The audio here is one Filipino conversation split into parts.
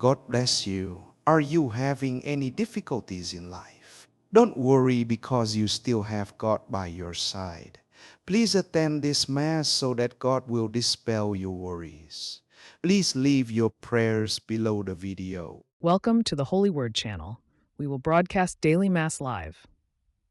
God bless you. Are you having any difficulties in life? Don't worry because you still have God by your side. Please attend this Mass so that God will dispel your worries. Please leave your prayers below the video. Welcome to the Holy Word channel. We will broadcast daily Mass live.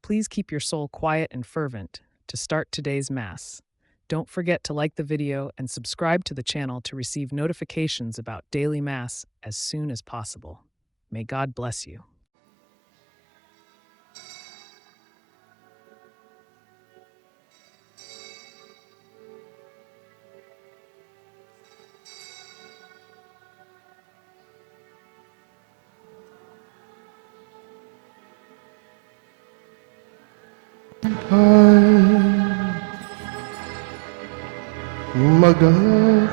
Please keep your soul quiet and fervent to start today's Mass. Don't forget to like the video and subscribe to the channel to receive notifications about daily Mass as soon as possible. May God bless you. Magalak,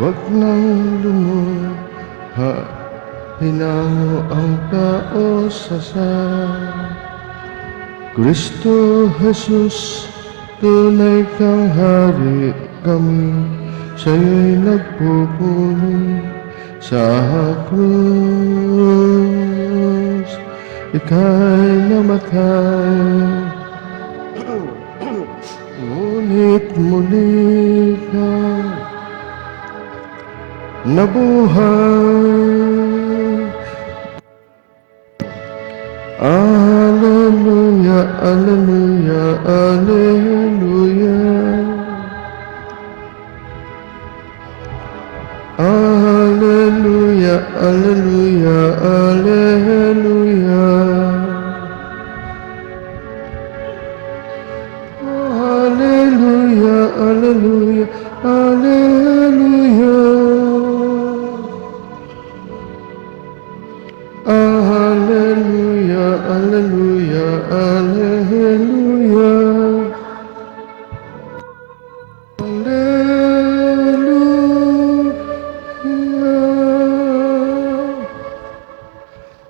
wag nang lumuha. Hinango ang tao sa Kristo Jesus, tunay kang hari kami. Siya'y nagpupuri sa krus. Ika'y namatay, ngunit muli ka nabuhay. Alleluia, alleluia, alleluia. Alleluia, alleluia, alleluia. Alleluia, alleluia, alleluia. Alleluia, alleluia, alleluia. Alleluia.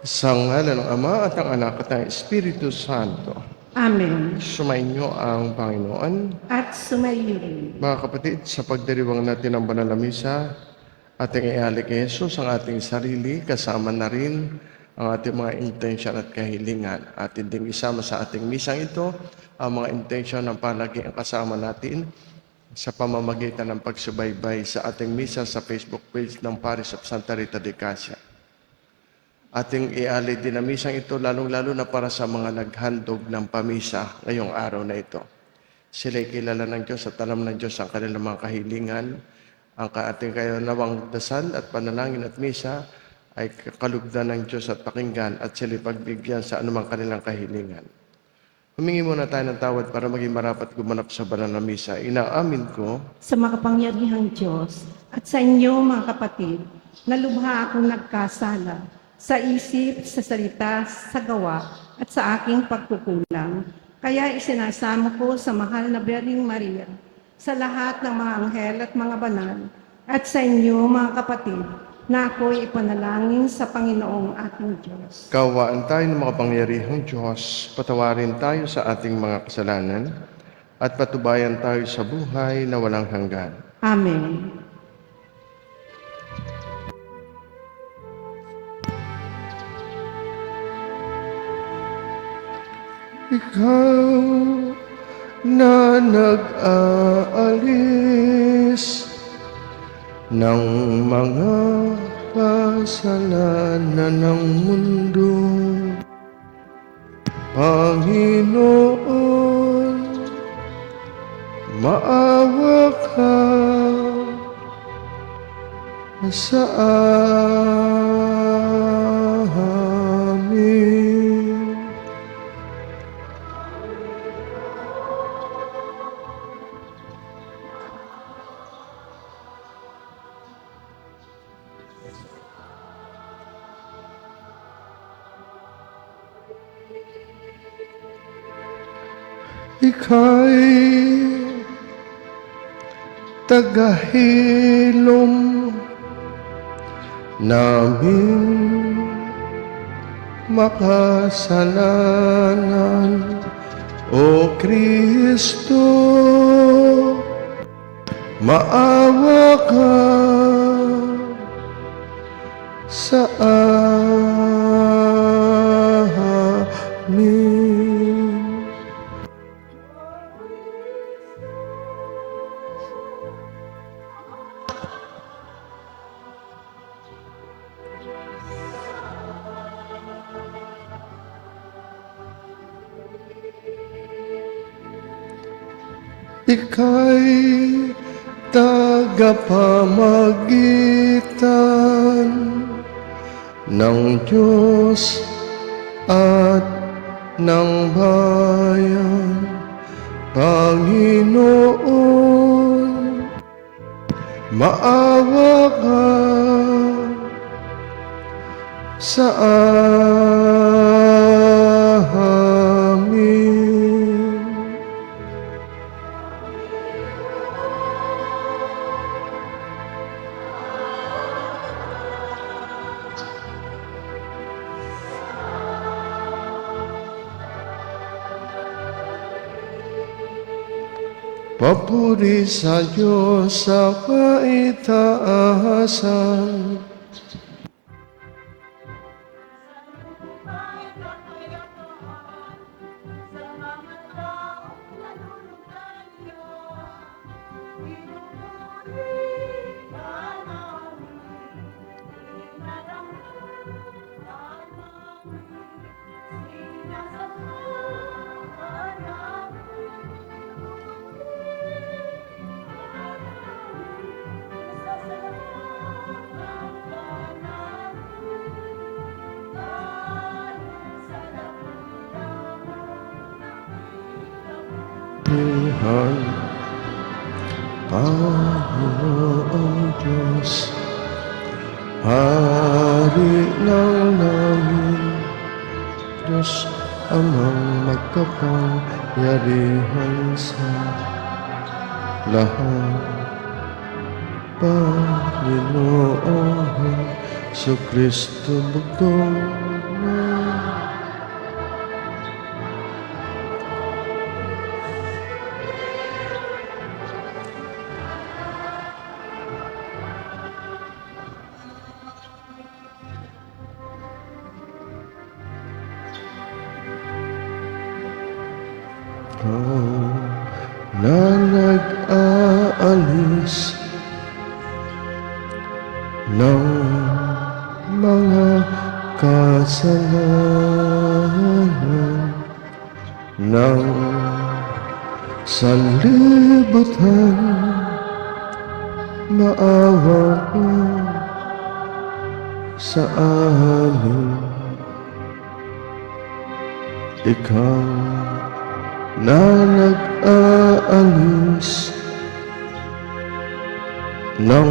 Sa ngalan ng Ama at ng Anak at ng Espiritu Santo. Amen. Sumainyo ang Panginoon. At sumayo rin. Mga kapatid, sa pagdiriwang natin ng banal na misa, ating iali kay Jesus ang ating sarili, kasama na rin ang ating mga intensyon at kahilingan. Atin ding isama sa ating misang ito ang mga intensyon ng palagiang kasama natin sa pamamagitan ng pagsubaybay sa ating misa sa Facebook page ng Parish of Santa Rita de Casia. Ating iali din ang misang ito lalong-lalo na para sa mga naghandog ng pamisa ngayong araw na ito. Sila'y kilala ng Diyos at alam ng Diyos ang kanilang mga kahilingan. Ang ating kayanawang dasal at panalangin at misa ay kalugdan ng Diyos at pakinggan at sila'y pagbigyan sa anumang kanilang kahilingan. Humingi muna tayo ng tawad para maging marapat gumanap sa banal na misa. Inaamin ko Sa makapangyarihang Diyos at sa inyo mga kapatid, na lubha akong nagkasala sa isip, sa salita, sa gawa at sa aking pagkukulang. Kaya isinasamo ko sa mahal na Birheng Maria, sa lahat ng mga anghel at mga banal, at sa inyo mga kapatid, na ako'y ipanalangin sa Panginoong ating Diyos. kawaan tayo ng makapangyarihang Diyos, patawarin tayo sa ating mga kasalanan, at patubayan tayo sa buhay na walang hanggan. Amen. Ikaw na nag-aalis ng mga kasalanan ng mundo, Panginoon, maawa ka sa amin. Ika'y tagahilom namin makasalanan, O Kristo, maawa ka sa amin. Ika'y tagapamagitan ng Diyos at ng bayan, Panginoon, maawa ka sa amin. Papuri sa Diyos sa kaitaasan. Tuhan, Panginoong Diyos, Hari ng langit, Diyos Amang magkapangyarihan sa lahat, Panginoong Jesucristo bugtong na. Na nag-aalis ng mga kasalanan ng sanlibutan, maawa ka sa amin. Ikaw na nag-aalis ng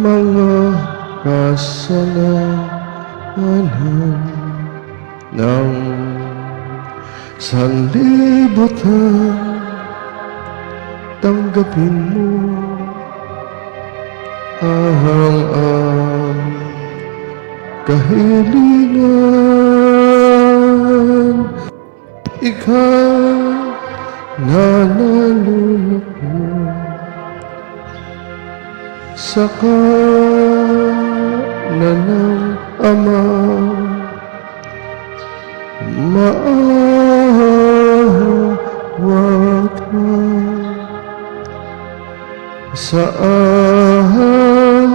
mga kasalanan ng sanlibutan, tanggapin mo ang aming kahilingan. Ikaw na nalulugod sa kanan ng Ama, maawa ka sa amin.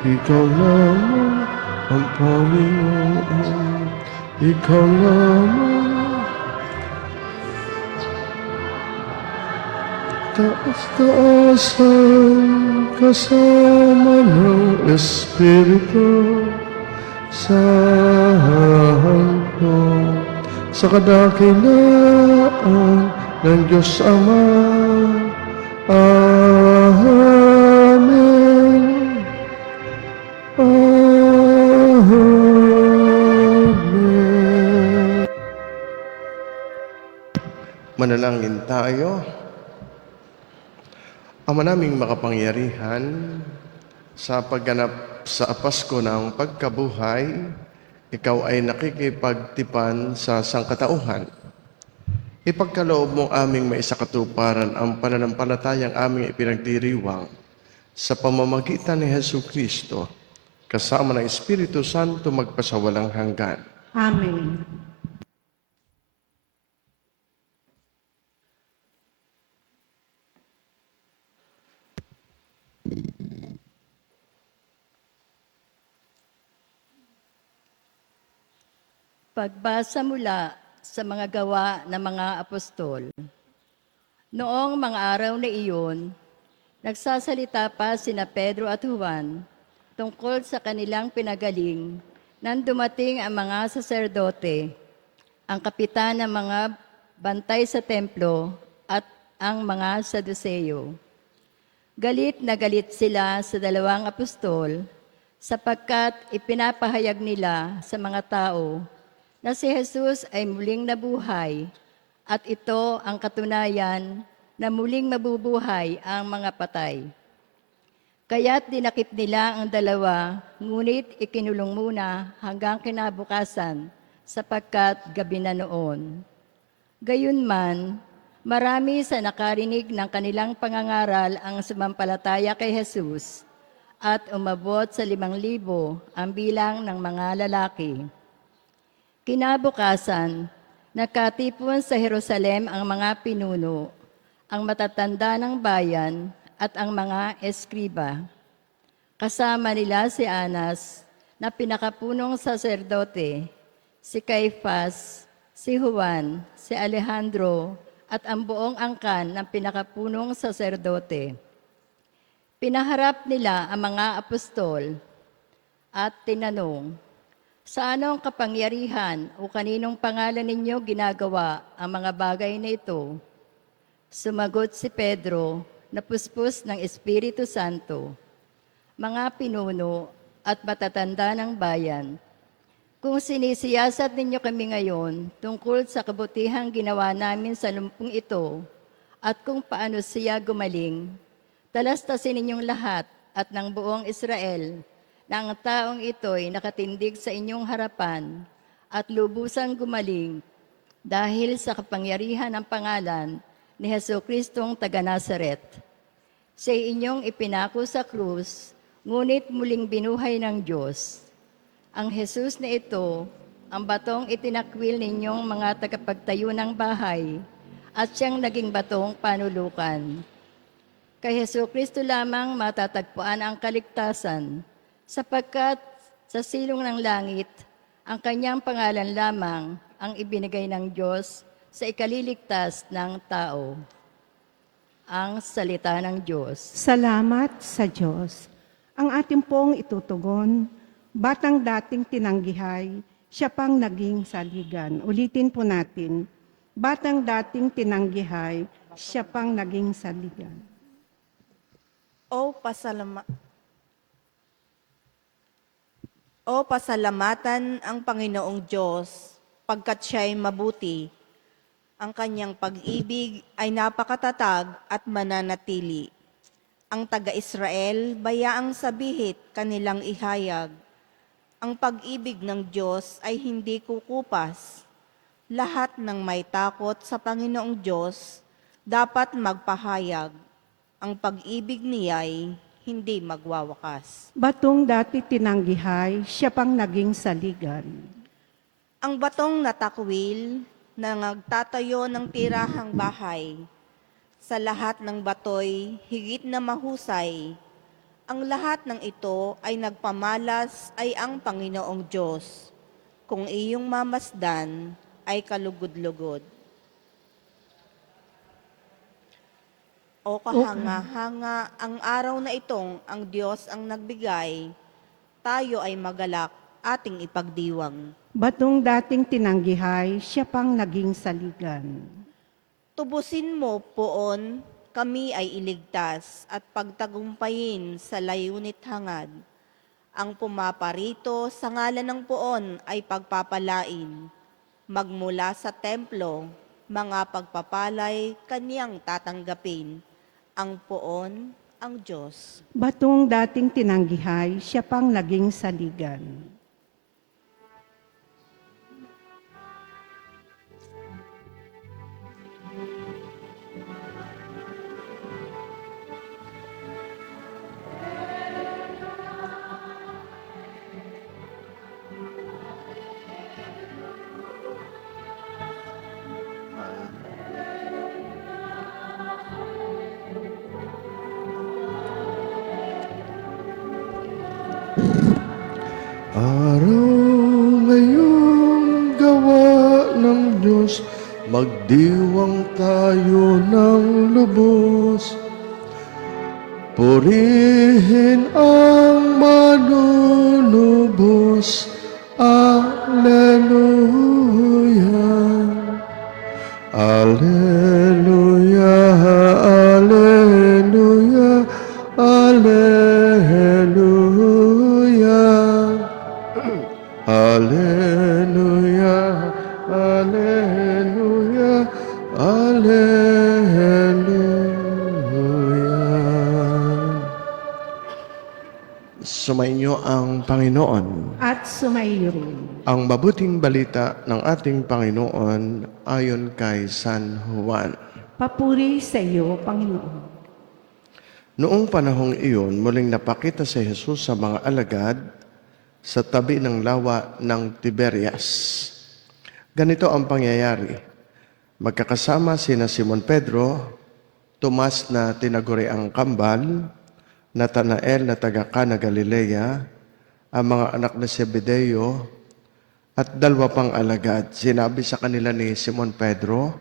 Ikaw lamang ang Panginoon, ikaw lamang, taas-taasan kasama ng Espiritu Santo, sa kadakilaan ng Diyos Ama. Amen. Amen. Manalangin tayo. Ama naming makapangyarihan, sa pagganap sa Pasko ng pagkabuhay, ikaw ay nakikipagtipan sa sangkatauhan. Ipagkaloob mo aming maisakatuparan ang pananampalatayang aming ipinagdiriwang sa pamamagitan ni Jesucristo, kasama ng Espiritu Santo magpasawalang hanggan. Amen. Pagbasa mula sa mga gawa ng mga apostol. Noong mga araw na iyon, nagsasalita pa sina Pedro at Juan tungkol sa kanilang pinagaling nang dumating ang mga saserdote, ang kapitan ng mga bantay sa templo at ang mga Saduseyo. Galit na galit sila sa dalawang apostol sapagkat ipinapahayag nila sa mga tao na si Jesus ay muling nabuhay at ito ang katunayan na muling mabubuhay ang mga patay. Kaya't dinakip nila ang dalawa, ngunit ikinulong muna hanggang kinabukasan sapagkat gabi na noon. Gayunman, marami sa nakarinig ng kanilang pangangaral ang sumampalataya kay Jesus at umabot sa 5,000 ang bilang ng mga lalaki. Kinabukasan, nakatipon sa Jerusalem ang mga pinuno, ang matatanda ng bayan at ang mga eskriba. Kasama nila si Anas na pinakapunong saserdote, si Caifás, si Juan, si Alejandro at ang buong angkan ng pinakapunong saserdote. Pinaharap nila ang mga apostol at tinanong, "Sa anong kapangyarihan o kaninong pangalan ninyo ginagawa ang mga bagay na ito?" Sumagot si Pedro, napuspos ng Espiritu Santo, "Mga pinuno at matatanda ng bayan, kung sinisiyasat ninyo kami ngayon tungkol sa kabutihang ginawa namin sa lumpong ito at kung paano siya gumaling, talastasin ninyong lahat at ng buong Israel na ang taong ito'y nakatindig sa inyong harapan at lubusang gumaling dahil sa kapangyarihan ng pangalan ni Jesucristong taga-Nazaret. Siya inyong ipinako sa krus, ngunit muling binuhay ng Diyos. Ang Jesus na ito, ang batong itinakwil ninyong mga tagapagtayo ng bahay, at siyang naging batong panulukan. Kay Jesucristo lamang matatagpuan ang kaligtasan, sapagkat sa silong ng langit, ang kanyang pangalan lamang ang ibinigay ng Diyos sa ikaliligtas ng tao." Ang salita ng Diyos. Salamat sa Diyos. Ang ating pong itutugon, batang dating tinanggihay, siya pang naging saligan. Ulitin po natin, batang dating tinanggihay, siya pang naging saligan. O pasalamatan ang Panginoong Diyos, pagkat siya'y mabuti. Ang kanyang pag-ibig ay napakatatag at mananatili. Ang taga-Israel, bayaang sabihit kanilang ihayag. Ang pag-ibig ng Diyos ay hindi kukupas. Lahat ng may takot sa Panginoong Diyos dapat magpahayag. Ang pag-ibig niya'y hindi magwawakas. Batong dati tinanggihay, siya pang naging saligan. Ang batong natakwil na nagtatayo ng tirahang bahay. Sa lahat ng batoy, higit na mahusay. Ang lahat ng ito ay nagpamalas ay ang Panginoong Diyos. Kung iyong mamasdan, ay kalugod-lugod. O kahanga-hanga, ang araw na itong ang Diyos ang nagbigay, tayo ay magalak, ating ipagdiwang. Batong dating tinanggihay, siya pang naging saligan. Tubusin mo, Poon, kami ay iligtas at pagtagumpayin sa layunit hangad. Ang pumaparito sa ngalan ng Poon ay pagpapalain. Magmula sa templo, mga pagpapalay kanyang tatanggapin. ang poon, ang Diyos. Batong dating tinanggihay, siya pang naging saligan. Araw ngayong gawa ng Diyos, magdiwang tayo ng lubos. Purihin ang manunubos. Alleluia. Alleluia. Alleluia. Alleluia. Alleluia. Alleluia. Alleluia. Sumainyo ang Panginoon. At sumayo rin. Ang mabuting balita ng ating Panginoon ayon kay San Juan. Papuri sa iyo, Panginoon. Noong panahong iyon, muling napakita si Jesus sa mga alagad sa tabi ng lawa ng Tiberias. Ganito ang pangyayari. Magkakasama sina Simon Pedro, Tomas na tinaguriang kambal, Natanael na taga Cana Galilea, ang mga anak ni Zebedeo, at 2 pang alagad. Sinabi sa kanila ni Simon Pedro,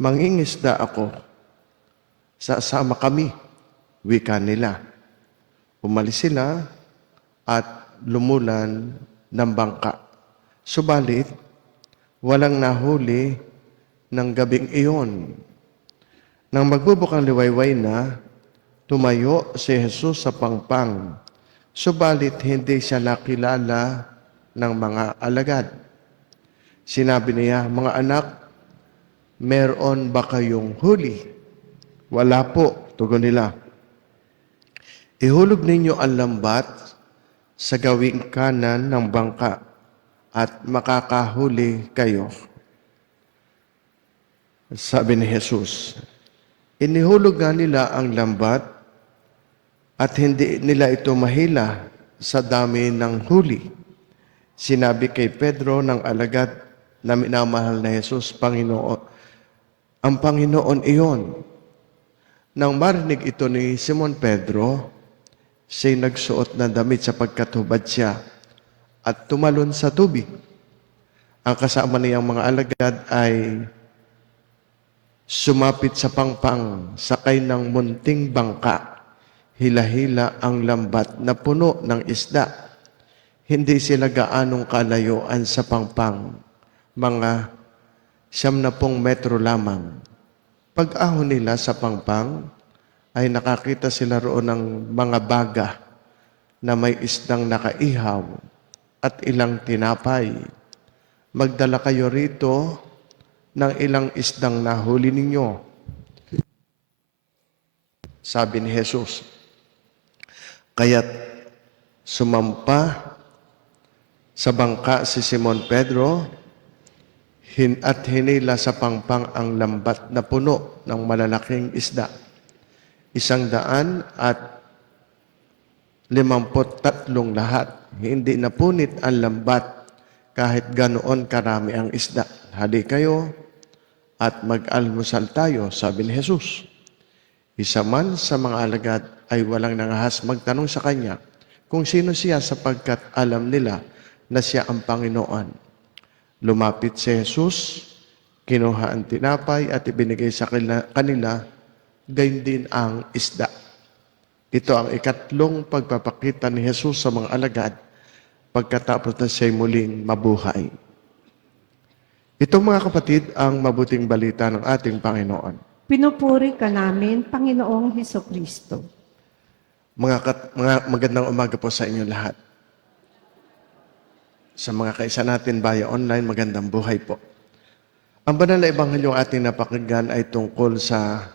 "Mangingisda ako. Sasama kami." Wika nila. Umalis sila at lumulan ng bangka. Subalit, walang nahuli ng gabing iyon. Nang magbubukang liwayway na, tumayo si Jesus sa pangpang. Subalit, hindi siya nakilala ng mga alagad. Sinabi niya, "Mga anak, meron ba kayong huli?" "Wala po," tugon nila. "Ihulog ninyo ang lambat sa gawing kanan ng bangka at makakahuli kayo." Sabi ni Jesus. Inihulog nga nila ang lambat at hindi nila ito mahila sa dami ng huli. Sinabi kay Pedro ng alagad na minamahal na Jesus, "Panginoon, ang Panginoon iyon." Nang marinig ito ni Simon Pedro, siya'y nagsuot ng damit sapagkat hubad siya at tumalon sa tubig. Ang kasama niyang mga alagad ay sumapit sa pangpang, sakay ng munting bangka. Hila-hila ang lambat na puno ng isda. Hindi sila gaanong kalayuan sa pangpang, mga 90 metro lamang. Pag-ahon nila sa pangpang, ay nakakita sila roon ng mga baga na may isdang nakaihaw at ilang tinapay. "Magdala kayo rito ng ilang isdang nahuli ninyo," sabi ni Jesus. Kaya't sumampa sa bangka si Simon Pedro at hinila sa pangpang ang lambat na puno ng malalaking isda. 153 lahat. Hindi napunit ang lambat kahit ganoon karami ang isda. "Hali kayo at mag-almusal tayo," sabi ni Jesus. Isa man sa mga alagad ay walang nangahas magtanong sa kanya kung sino siya sapagkat alam nila na siya ang Panginoon. Lumapit si Jesus, kinuha ang tinapay at ibinigay sa kanila, gayon din ang isda. Ito ang ikatlong pagpapakita ni Jesus sa mga alagad pagkatapos na siya'y muling mabuhay. Ito mga kapatid ang mabuting balita ng ating Panginoon. Pinupuri ka namin, Panginoong Hesukristo. Mga magandang umaga po sa inyo lahat. Sa mga kaisa natin via online, magandang buhay po. Ang banal na ebanghelyo ating napakinggan ay tungkol sa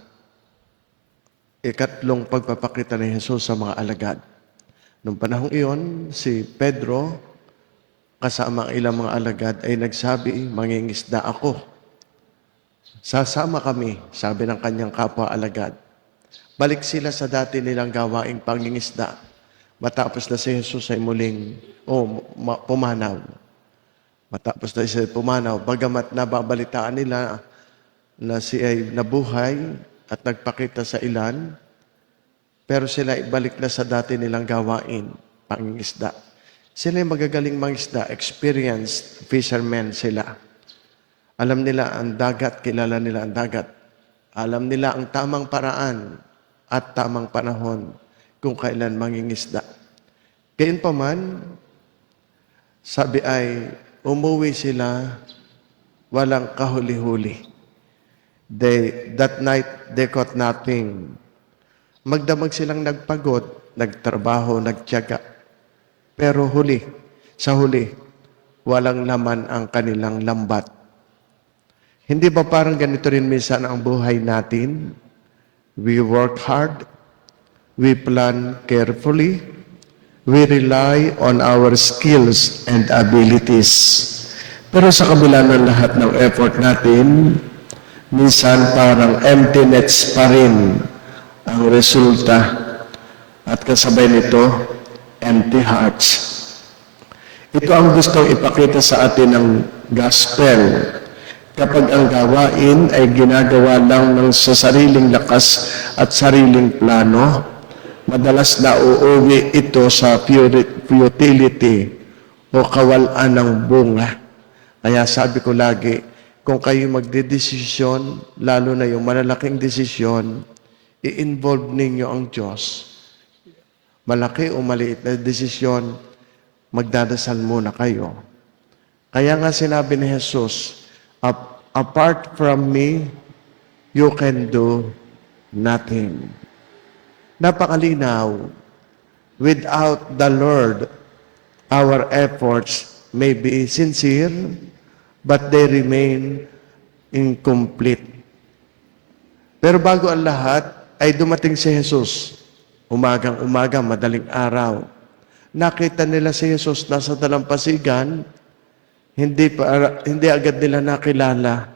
ikatlong pagpapakita ni Jesus sa mga alagad. Noong panahong iyon, si Pedro, kasama ang ilang mga alagad, ay nagsabi, mangingisda ako. Sasama kami, sabi ng kanyang kapwa alagad. Balik sila sa dati nilang gawaing pangingisda. Matapos na si Jesus ay muling pumanaw. Matapos na siya pumanaw, bagamat nababalitaan nila na siya ay nabuhay at nagpakita sa ilan, pero sila ibalik na sa dati nilang gawain, pangingisda. Sila ay magagaling mangisda, experienced fishermen sila. Alam nila ang dagat, kilala nila ang dagat. Alam nila ang tamang paraan at tamang panahon kung kailan mangingisda. Gayunpaman, sabi ay, umuwi sila walang kahuli-huli. That night, they caught nothing. Magdamag silang nagpagod, nagtrabaho, nagtiyaga. Pero sa huli, walang laman ang kanilang lambat. Hindi ba parang ganito rin minsan ang buhay natin? We work hard, we plan carefully, we rely on our skills and abilities. Pero sa kabila ng lahat ng effort natin, minsan parang empty nets pa rin ang resulta at kasabay nito, empty hearts. Ito ang gustong ipakita sa atin ng gospel. Kapag ang gawain ay ginagawa lang sa sariling lakas at sariling plano, madalas na uuwi ito sa futility o kawalan ng bunga. Kaya sabi ko lagi, kung kayo magdedesisyon, lalo na yung malalaking desisyon, i-involve ninyo ang Diyos. Malaki o maliit na desisyon, magdadasal muna kayo. Kaya nga sinabi ni Jesus, apart from me, you can do nothing. Napakalinaw. Without the Lord, our efforts may be sincere, but they remain incomplete. Pero bago ang lahat, ay dumating si Jesus. Umagang-umaga, madaling araw. Nakita nila si Jesus nasa dalampasigan, hindi agad nila nakilala.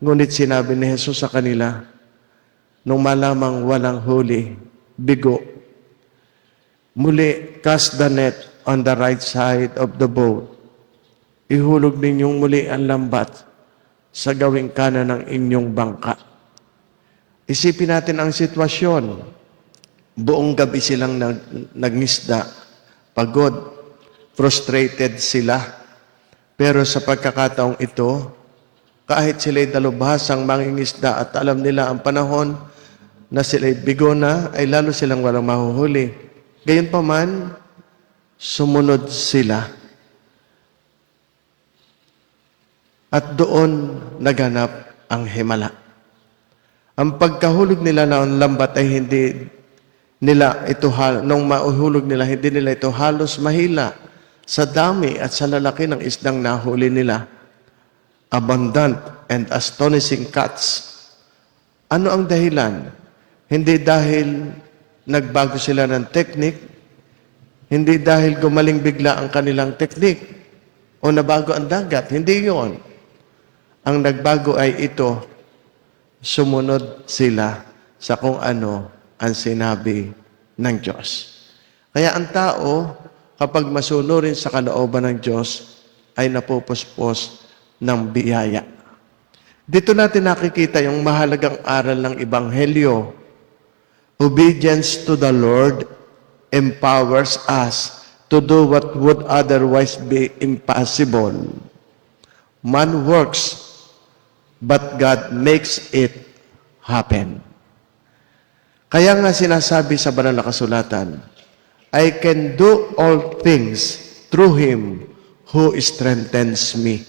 Ngunit sinabi ni Jesus sa kanila, nung malamang walang huli, bigo, muli, cast the net on the right side of the boat. Ihulog ninyong muli ang lambat sa gawing kanan ng inyong bangka. Isipin natin ang sitwasyon. Buong gabi silang nagngisda, pagod, frustrated sila. Pero sa pagkakataong ito, kahit sila'y dalubhasang mangingisda at alam nila ang panahon na sila'y bigo na, ay lalo silang walang mahuhuli. Gayunpaman, sumunod sila. At doon naganap ang himala. Ang pagkahulog nila ng lambat ay hindi nila ito, nung mauhulog nila, hindi nila ito halos mahila sa dami at sa lalaki ng isdang nahuli nila. Abundant and astonishing catch. Ano ang dahilan? Hindi dahil nagbago sila ng teknik, hindi dahil gumaling bigla ang kanilang teknik, o nabago ang dagat. Hindi yon. Ang nagbago ay ito, sumunod sila sa kung ano ang sinabi ng Diyos. Kaya ang tao, kapag masunurin sa kalooban ng Diyos, ay napupuspos ng biyaya. Dito natin nakikita yung mahalagang aral ng Ebanghelyo. Obedience to the Lord empowers us to do what would otherwise be impossible. Man works, but God makes it happen. Kaya nga sinasabi sa banal na kasulatan, I can do all things through Him who strengthens me.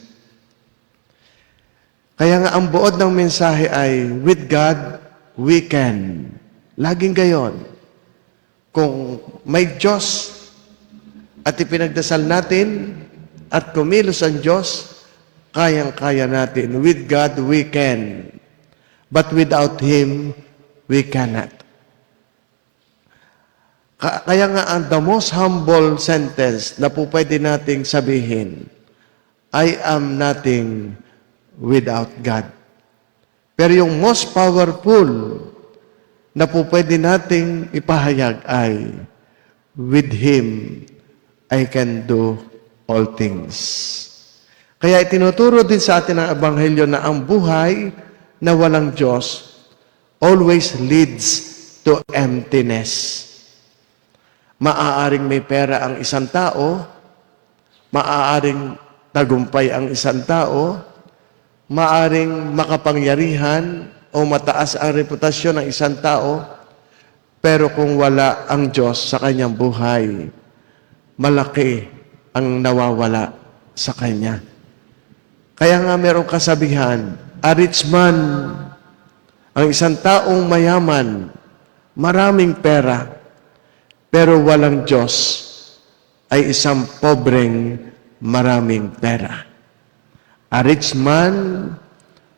Kaya nga ang buod ng mensahe ay, with God, we can. Laging gayon. Kung may Diyos at ipinagdasal natin at kumilos ang Diyos, kayang-kaya natin. With God, we can. But without Him, we cannot. Kaya nga ang the most humble sentence na po pwede nating sabihin, I am nothing without God. Pero yung most powerful na po pwede nating ipahayag ay, with Him, I can do all things. Kaya itinuturo din sa atin ang Ebanghelyo na ang buhay na walang Diyos always leads to emptiness. Maaaring may pera ang isang tao, maaaring tagumpay ang isang tao, maaaring makapangyarihan o mataas ang reputasyon ng isang tao, pero kung wala ang Diyos sa kanyang buhay, malaki ang nawawala sa kanya. Kaya nga merong kasabihan, a rich man, ang isang taong mayaman, maraming pera, pero walang Diyos, ay isang pobreng maraming pera. A rich man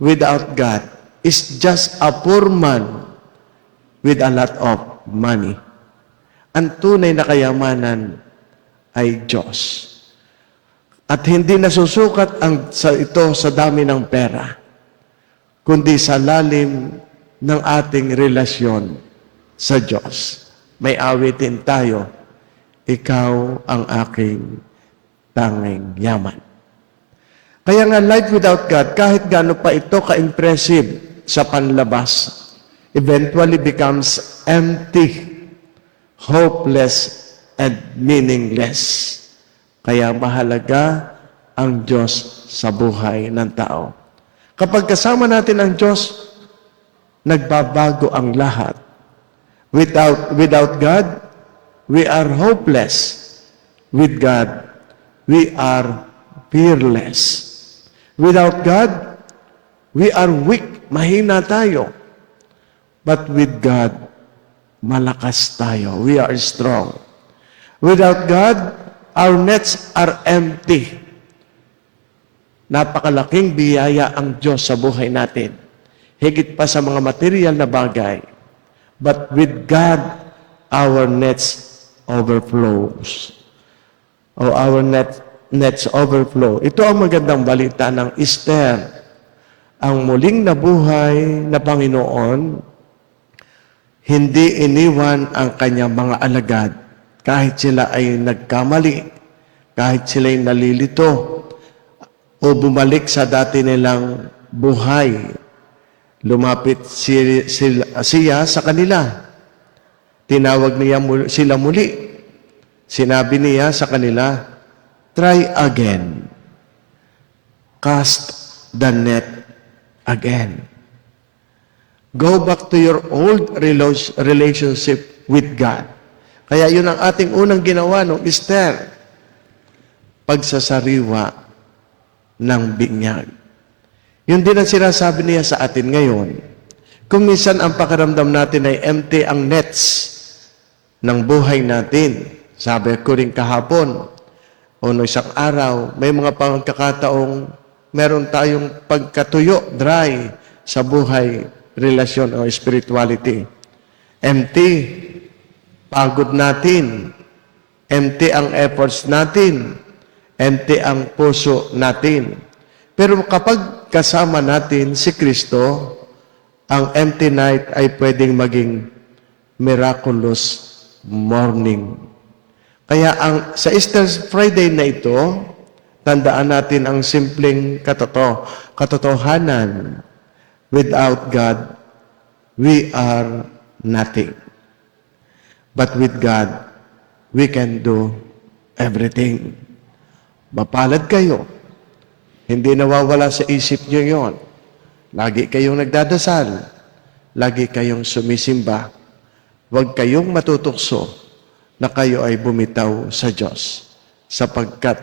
without God is just a poor man with a lot of money. Ang tunay na kayamanan ay Diyos. At hindi nasusukat ito sa dami ng pera, kundi sa lalim ng ating relasyon sa Diyos. May awitin tayo, ikaw ang aking tanging yaman. Kaya nga, life without God, kahit gaano pa ito ka-impressive sa panlabas, eventually becomes empty, hopeless, and meaningless. Kaya mahalaga ang Diyos sa buhay ng tao. Kapag kasama natin ang Diyos, nagbabago ang lahat. Without God, we are hopeless. With God, we are fearless. Without God, we are weak, mahina tayo. But with God, malakas tayo. We are strong. Without God, our nets are empty. Napakalaking biyaya ang Diyos sa buhay natin. Higit pa sa mga material na bagay. But with God, our nets overflows. O our nets overflow. Ito ang magandang balita ng Esther. Ang muling nabuhay na Panginoon, hindi iniwan ang kanyang mga alagad kahit sila ay nagkamali, kahit sila ay nalilito, o bumalik sa dati nilang buhay. Lumapit siya sa kanila. Tinawag niya sila muli. Sinabi niya sa kanila, try again. Cast the net again. Go back to your old relationship with God. Kaya yun ang ating unang ginawa ng Esther. Pagsasariwa ng binyag. Yun din ang sinasabi niya sa atin ngayon. Kung minsan ang pakiramdam natin ay empty ang nets ng buhay natin. Sabi ko rin kahapon, o no isang araw, may mga pagkakataong meron tayong pagkatuyo, dry, sa buhay, relasyon o spirituality. Empty, pagod natin. Empty ang efforts natin. Empty ang puso natin. Pero kapag kasama natin si Kristo, ang empty night ay pwedeng maging miraculous morning. Kaya sa Easter Friday na ito, tandaan natin ang simpleng katotohanan. Without God, we are nothing. But with God, we can do everything. Mapalad kayo. Hindi nawawala sa isip niyo yon. Lagi kayong nagdadasal. Lagi kayong sumisimba. Huwag kayong matutukso na kayo ay bumitaw sa Diyos. Sapagkat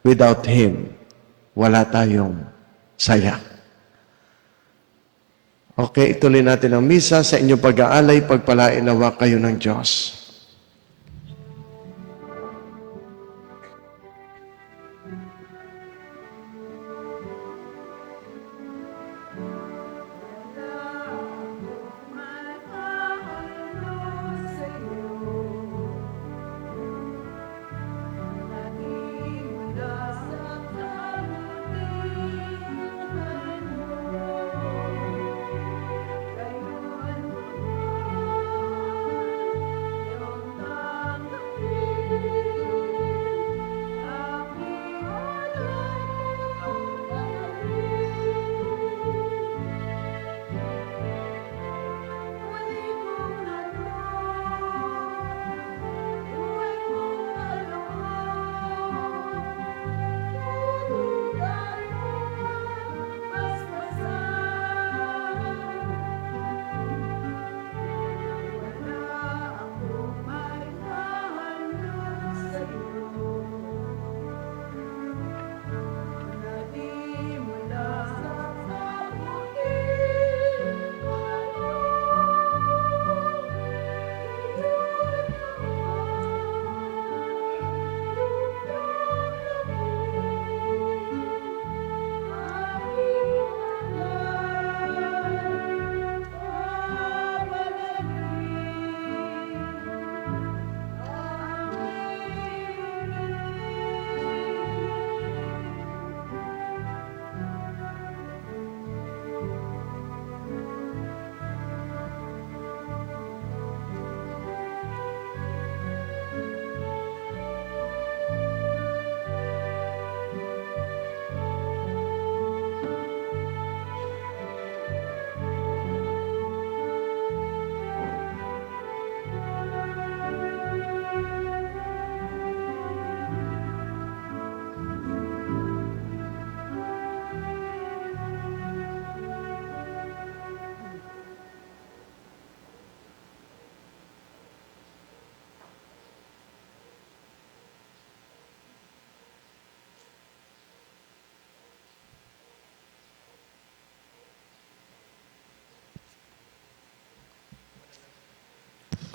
without Him, wala tayong saya. Okay, ituloy natin ang misa. Sa inyong pag-aalay, pagpalain nawa kayo ng Diyos.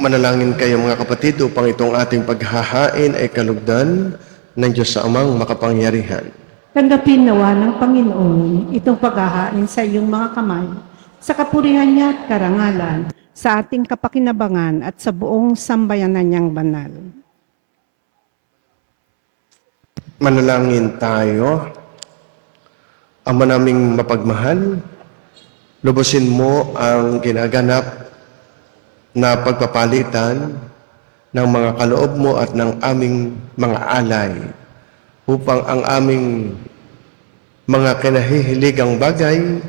Manalangin kayo mga kapatid upang itong ating paghahain ay kalugdan ng Diyos sa Amang makapangyarihan. Tanggapin nawa ng Panginoon itong paghahain sa iyong mga kamay, sa kapurihan niya at karangalan, sa ating kapakinabangan at sa buong sambayanan niyang banal. Manalangin tayo. Ama naming mapagmahal, lubusin mo ang ginaganap na pagpapalitan ng mga kaloob mo at ng aming mga alay upang ang aming mga kinahihiligang bagay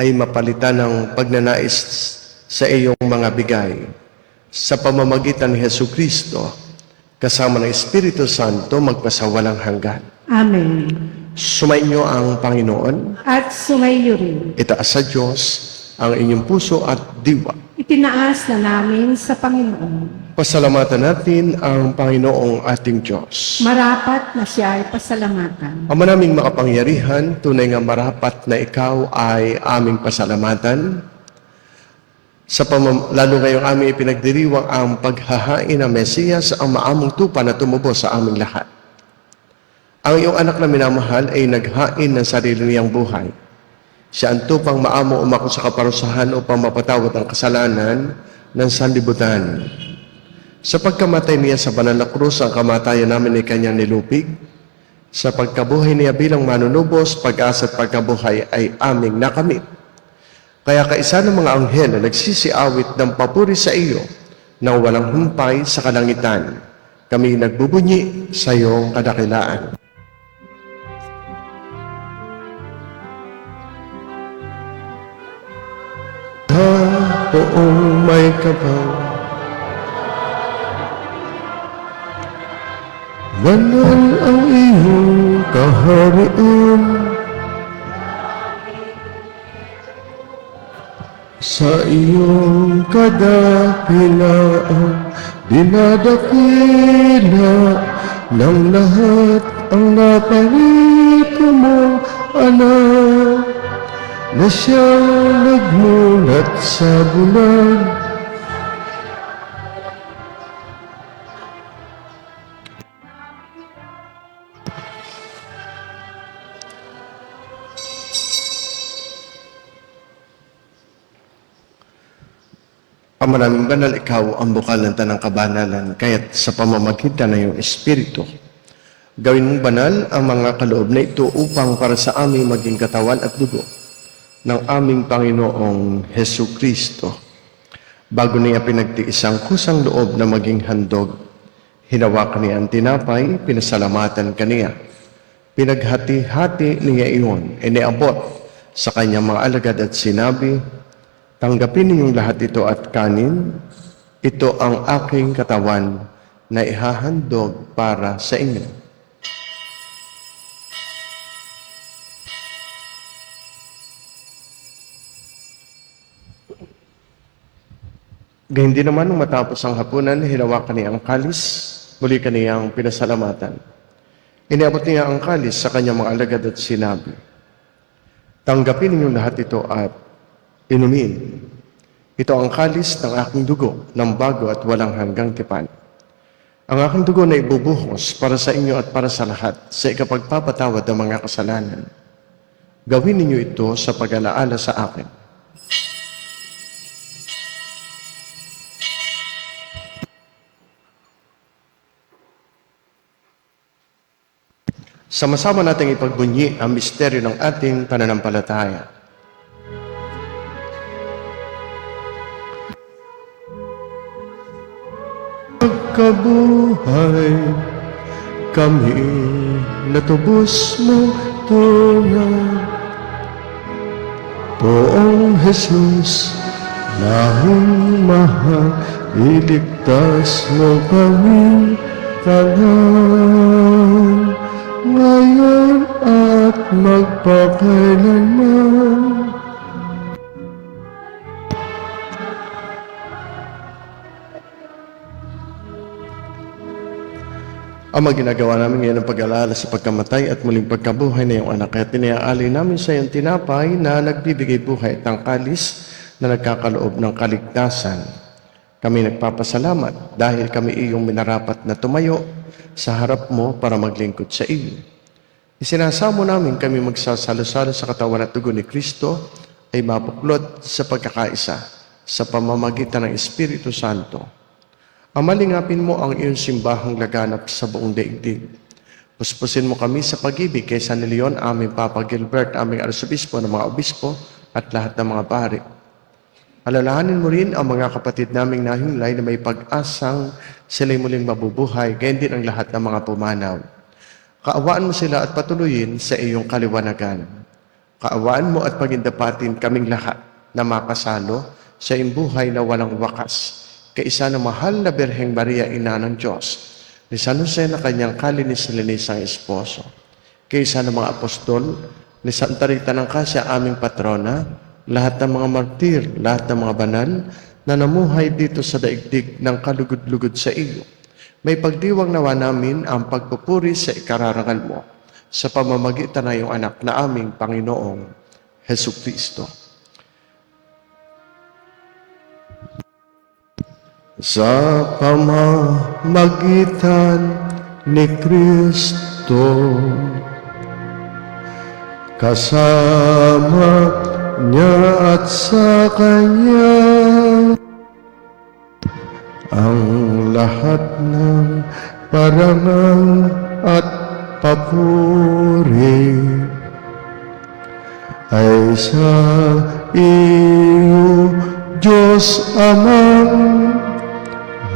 ay mapalitan ng pagnanais sa iyong mga bigay. Sa pamamagitan ni Jesucristo, kasama ng Espiritu Santo, magpasawalang hanggan. Amen. Sumainyo ang Panginoon. At sumayo rin. Itaas sa Diyos ang inyong puso at diwa. Itinaas na namin sa Panginoon. Pasalamatan natin ang Panginoong ating Diyos. Marapat na siya ay pasalamatan. Ama naming makapangyarihan, tunay nga marapat na ikaw ay aming pasalamatan. Lalo ngayong aming ipinagdiriwang ang paghahain ng Mesiyas, ang maamong tupa na tumubo sa aming lahat. Ang iyong anak na minamahal ay naghain ng sarili niyang buhay. Siya ang tupang maamo umako sa kaparusahan upang mapatawad ang kasalanan ng sanlibutan. Sa pagkamatay niya sa banal na krus, ang kamatayan namin ay kanyang nilupig. Sa pagkabuhay niya bilang manunubos, pag-asa at pagkabuhay ay aming nakamit. Kaya kaisa ng mga anghel na nagsisiawit ng papuri sa iyo nang walang humpay sa kalangitan, kami nagbubunyi sa iyong kadakilaan. Poong may kapal, banal ang iyong kaharian. Sa iyong kadakilaan, dinadakila ng lahat ang naparito mong anak, na siyang nagmulat sa bulan. Ama naming banal, ikaw ang bukal ng tanang kabanalan, kaya't sa pamamagitan ng iyong Espiritu, gawin mong banal ang mga kaloob na ito upang para sa aming maging katawan at dugo ng aming Panginoong Jesucristo. Bago niya pinagtiis ang kusang loob na maging handog, hinawakan niya ang tinapay, pinasalamatan kaniya. Pinaghati-hati niya iyon, iniabot sa kanyang mga alagad at sinabi, tanggapin ninyong lahat ito at kanin, ito ang aking katawan na ihahandog para sa inyo. Gayun din naman, nung matapos ang hapunan, hinawakan niya ang kalis, muli kaniyang pinasalamatan. Iniabot niya ang kalis sa kanyang mga alagad at sinabi, tanggapin ninyong lahat ito at inumin. Ito ang kalis ng aking dugo, ng bago at walang hanggang tipan. Ang aking dugo na ibubuhos para sa inyo at para sa lahat, sa ikapagpapatawad ng mga kasalanan. Gawin ninyo ito sa pag-alaala sa akin. Sama-sama nating ipagbunyi ang misteryo ng ating pananampalataya. Pagkabuhay, kami natubos mo tunay. Poong Jesus, naming mahal, iligtas mo kami tanan. Ngayon at magpakailanman. Ama, ginagawa namin ngayon ang pag-alala sa pagkamatay at muling pagkabuhay na iyong anak. Kaya tiniaalay namin sa iyong tinapay na nagbibigay buhay at ang kalis na nagkakaloob ng kaligtasan. Kami nagpapasalamat dahil kami iyong minarapat na tumayo sa harap mo para maglingkod sa iyo. Isinasamo namin kami magsasalo-salo sa katawan at dugo ni Kristo ay mapuklod sa pagkakaisa sa pamamagitan ng Espiritu Santo. Amalingapin mo ang iyong simbahang laganap sa buong daigdig. Puspusin mo kami sa pag-ibig kay San Leon, aming Papa Gilbert, aming arsobispo ng mga obispo at lahat ng mga pari. Alalahanin mo rin ang mga kapatid naming nahimlay na may pag-asang sila'y muling mabubuhay, gayon din ang lahat ng mga pumanaw. Kaawaan mo sila at patuloyin sa iyong kaliwanagan. Kaawaan mo at pagindapatin kaming lahat na makasalo sa iyong buhay na walang wakas, kaisa ng mahal na Birheng Maria, Ina ng Diyos, ni San Jose na kanyang kalinis-linisang esposo, kaisa ng mga apostol, ni Santa Rita ng Cassia, aming patrona, lahat ng mga martir, lahat ng mga banal na namuhay dito sa daigdig ng kalugod-lugod sa iyo. May pagdiwang nawa namin ang pagpupuri sa ikararangal mo sa pamamagitan ng iyong anak na aming Panginoong Hesu Kristo. Sa pamamagitan ni Kristo, kasama niya at sa Kanya, ang lahat ng parangal at papuri ay sa iyo, Diyos Amang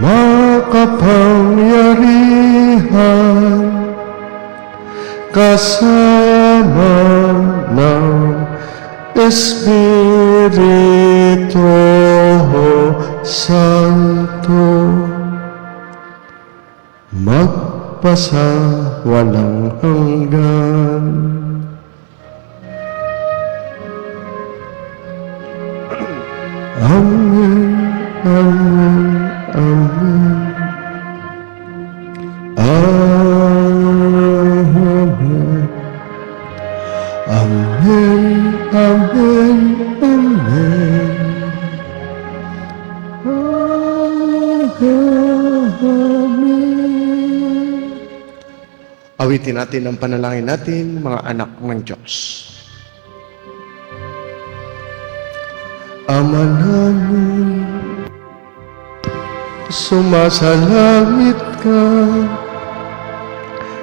makapangyarihan, kasama ng Espiritu Santo, magpasa walang hanggan. Amen, amen, amen. Amen. Amen, amen, amen. Amen. Awitin natin ang panalangin natin, mga anak ng Diyos. Ama namin, sumasalangit ka,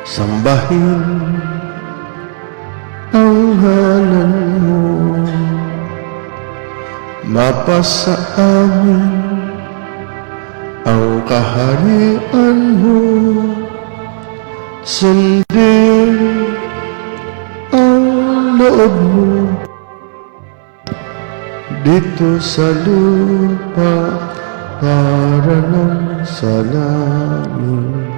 sambahin ang ngalan mo, mapasa amin ang kaharian mo, sundin ang loob mo dito sa lupa para ng sa langit.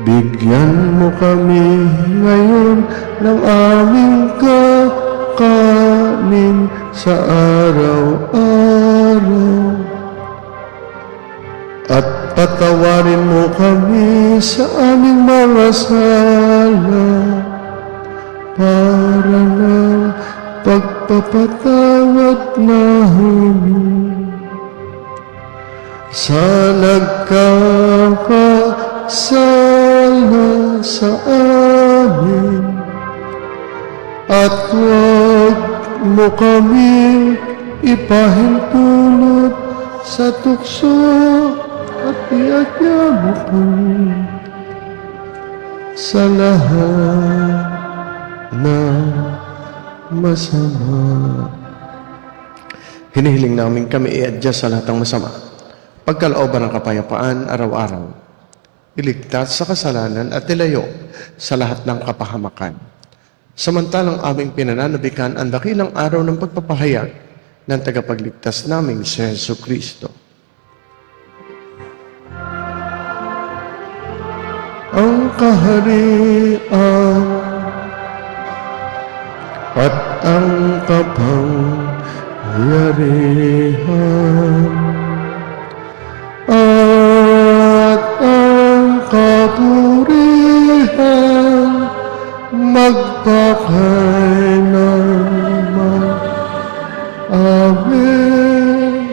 Bigyan mo kami ngayon ng aming kakanin sa araw-araw, at patawarin mo kami sa aming mga sala para ng pagpapatawad namin sa nagkakasala sa amin, at huwag mo kami ipahintulot sa tukso, at iadya mo kami sa lahat na masama. Hinihiling namin kami i-adjust sa lahat ng masama, pagkalooban ng kapayapaan araw-araw, iligtas sa kasalanan at nilayo sa lahat ng kapahamakan. Samantalang aming pinananabikan ang dakilang araw ng pagpapahayag ng tagapagligtas naming si Hesu Kristo. Ang kaharian at ang kapangyarihan at ang kapurihan magpakailanman. Amen.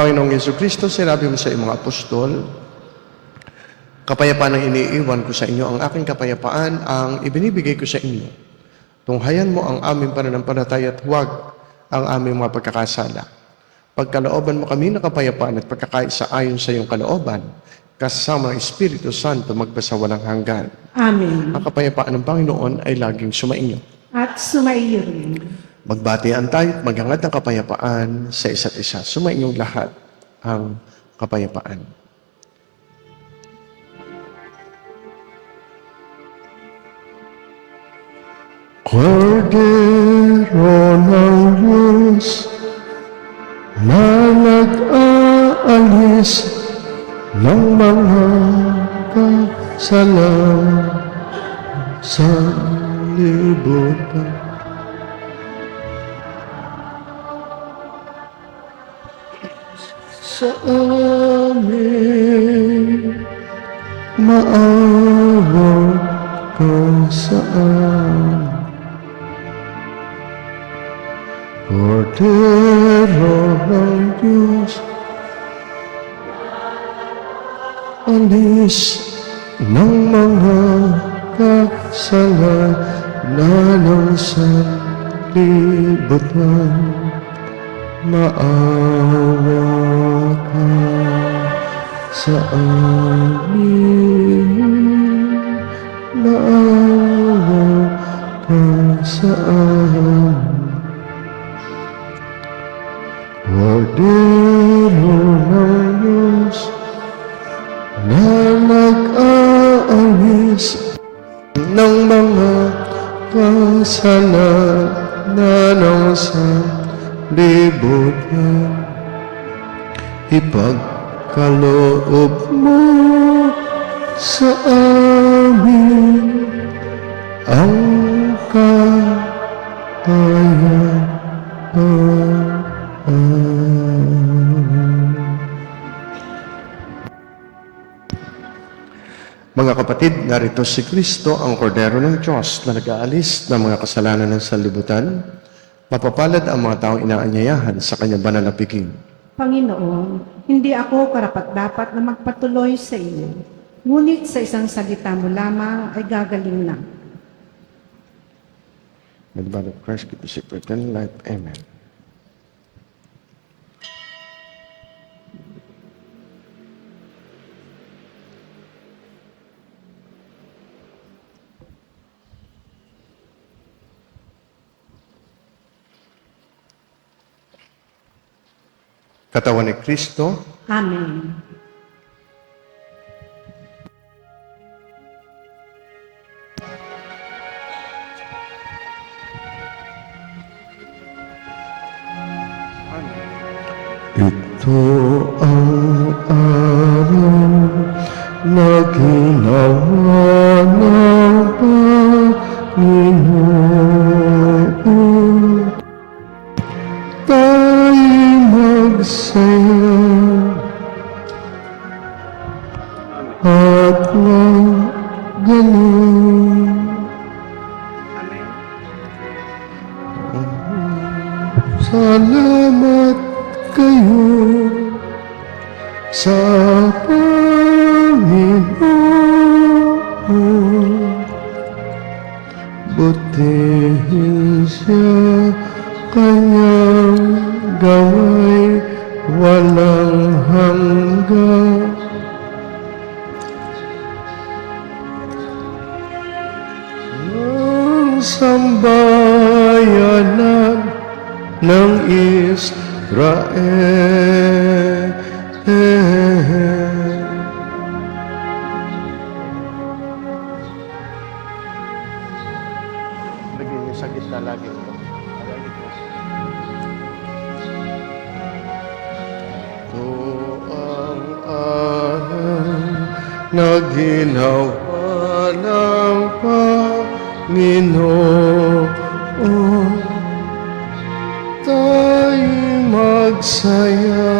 Panginoong Yesu Kristo, sinabi mo sa iyong mga apostol, kapayapaan ang iniiwan ko sa inyo, ang aking kapayapaan ang ibinibigay ko sa inyo. Tunghayan mo ang aming pananampalataya at huwag ang aming mga pagkakasala. Pagkalooban mo kami ng kapayapaan at pagkakaisa ayon sa iyong kalooban, kasama ng Espiritu Santo magbasa walang hanggan. Amen. Ang kapayapaan ng Panginoon ay laging sumainyo. At sumaiyo rin. Magbatian tayo at maghangad ng kapayapaan sa isa't isa. Sumainyong lahat ang kapayapaan. Kordero ng Diyos na nag-aalis ng mga kasalanan sa libutan. Sa amin maawa ka sa amin. Kordero ng Diyos, alis ng mga kasalanan sa libutan, maawa ka sa amin, maawa ka sa amin. Kordero ng Diyos na nag-aalis ng mga kasalanan sa libutan, ipagkaloob mo sa amin ang kapayapaan. Mga kapatid, narito si Kristo, ang kordero ng Diyos na nag-aalis ng mga kasalanan ng sanlibutan. Mapapalad ang mga taong inaanyayahan sa kanyang banal na piging. Panginoon, hindi ako karapat-dapat na magpatuloy sa iyo. Ngunit sa isang salita mo lamang ay gagaling na. May the blood of Christ keep us for eternal life. Amen. Katawan ni Kristo, Amen. ito ang araw na ginawa ng Panginoon. Tayo magsaya at magaling. Salamat kayo sa Panginoon. Butihin siya, kanyang gaway walang hanggan. Ang sambayanan ng Israel. Lagyan niyo sa gitna lagi ito. Ito ang araw na ginawa ng Panginoon. Tayo magsaya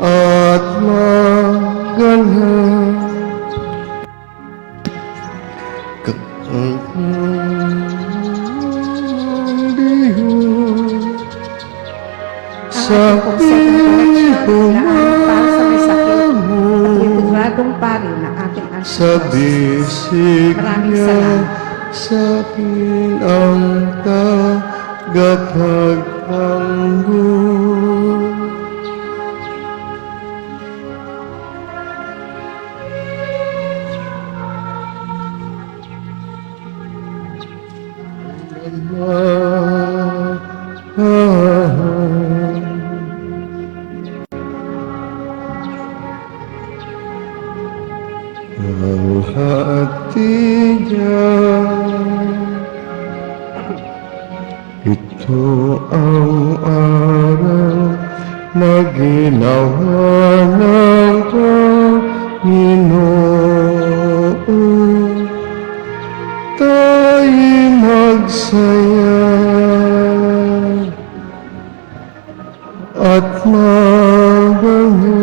at magalak. Ang Diyos ating pong second correction, kailangan para sa may sakit at lituradong pari ng ating sa Antipas. bisig Maraming niya, salamat. sa akin ang tagapagtanggol. Ang hati niya, ito ang araw na ginawa ng Panginoon. Tayo'y magsaya at magano.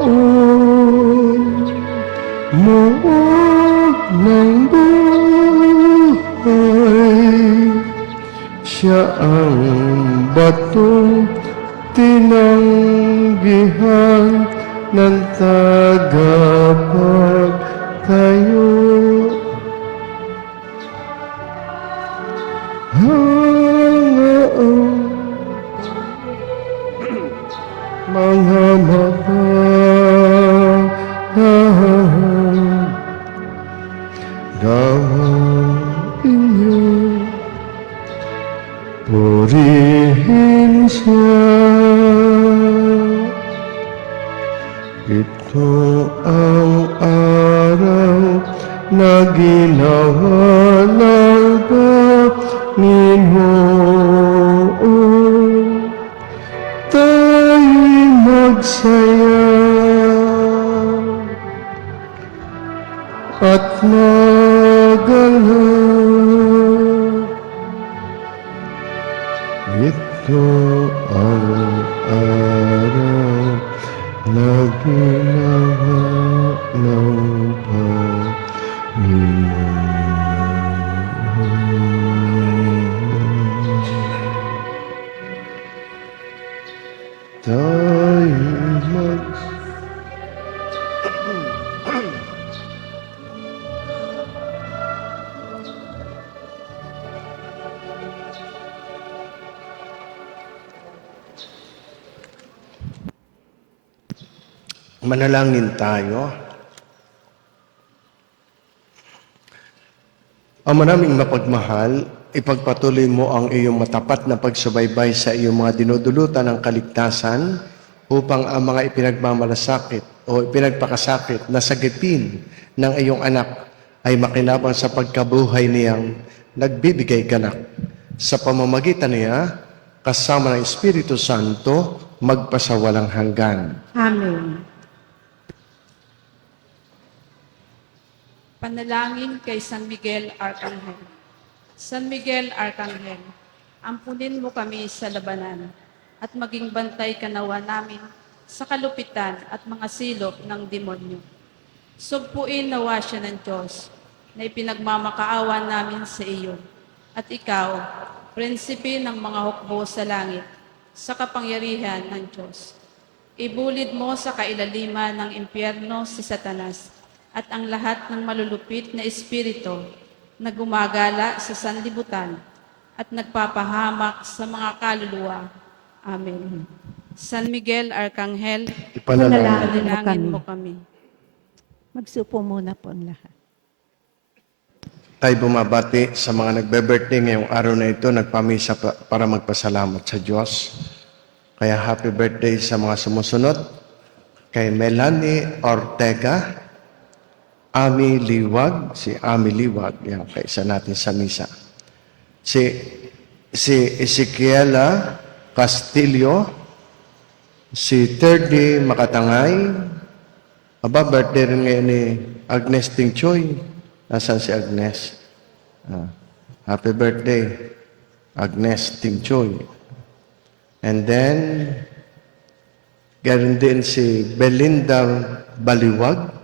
Panginoon, muog ng buhay, siya ang batong tinanggihan ng tagapagtayo. Hangaan mga mata, gawin niyo, purihin siya. Ito ang araw na ginawa ng Panginoon. Tayo'y magsaya at magalak. Ito ang araw na ginawa ng Panginoon. Tayo'y manalangin tayo. Ama naming mapagmahal, ipagpatuloy mo ang iyong matapat na pagsubaybay sa iyong mga dinudulutan ng kaligtasan upang ang mga ipinagmamalasakit o ipinagpakasakit na sagipin ng iyong anak ay makinabang sa pagkabuhay niyang nagbibigay ganap. Sa pamamagitan niya, kasama ng Espiritu Santo, magpasawalang hanggan. Amen. Panalangin kay San Miguel Arcangel. San Miguel Arcangel, ampunin mo kami sa labanan at maging bantay kanawa namin sa kalupitan at mga silop ng demonyo. Sugpuin nawa siya ng Diyos na ipinagmamakaawa namin sa iyo. At ikaw, prinsipe ng mga hukbo sa langit, sa kapangyarihan ng Diyos. Ibulid mo sa kailaliman ng impyerno si Satanas at ang lahat ng malulupit na espiritu na gumagala sa sanlibutan at nagpapahamak sa mga kaluluwa. Amen. San Miguel Arcangel, Ipanalangin. panalangin mo kami. Magsupo muna po ang lahat. Tayo bumabati sa mga nagbe-birthday ngayong araw na ito, nagpamisa para magpasalamat sa Diyos. Kaya happy birthday sa mga sumusunod. Kay Melanie Ortega, Ami Liwag, si Ami Liwag, yan, kaisa natin sa misa. Si Ezequiela Castillo, si Terdy Makatangay, birthday rin ngayon ni Agnes Tingchoy. Nasaan si Agnes? Happy birthday, Agnes Tingchoy. And then, ganoon din si Belinda Baliwag.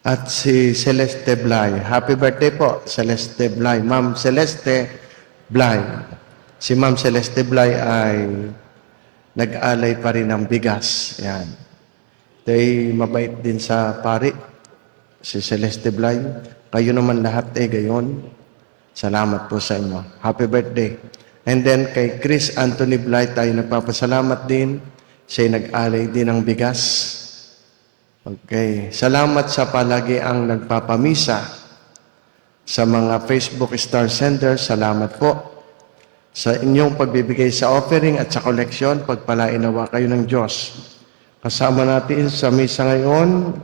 At si Celeste Blay. Happy birthday po, Celeste Blay. Ma'am Celeste Blay. Si Ma'am Celeste Blay ay nag-alay pa rin ng bigas. Yan. Ito'y mabait din sa pari. Si Celeste Blay. Kayo naman lahat gayon. Salamat po sa inyo. Happy birthday. And then kay Chris Anthony Blay tayo nagpapasalamat din. Siya nag-alay din ng bigas. Okay. Salamat sa palagi ang nagpapamisa. Sa mga Facebook Star Sender, salamat po. Sa inyong pagbibigay sa offering at sa koleksyon, pagpalain nawa kayo ng Diyos. Kasama natin sa misa ngayon,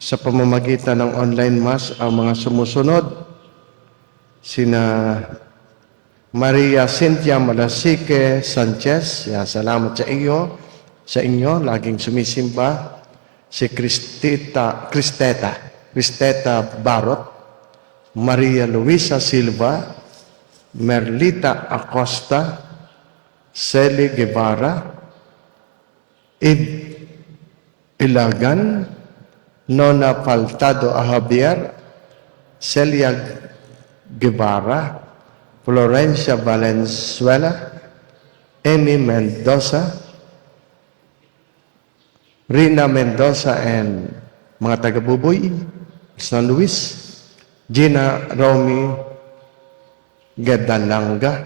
sa pamamagitan ng online mass, ang mga sumusunod, sina Maria Cynthia Malasike Sanchez, salamat sa inyo, laging sumisimba. Si Cristeta Barot, Maria Luisa Silva, Merlita Acosta, Celi Guevara, Ib Ilagan, Nona Faltado Javier, Celia Guevara, Florencia Valenzuela, Amy Mendoza, Rina Mendoza and mga taga-Buboy, San Luis, Gina Romy Gadalanga,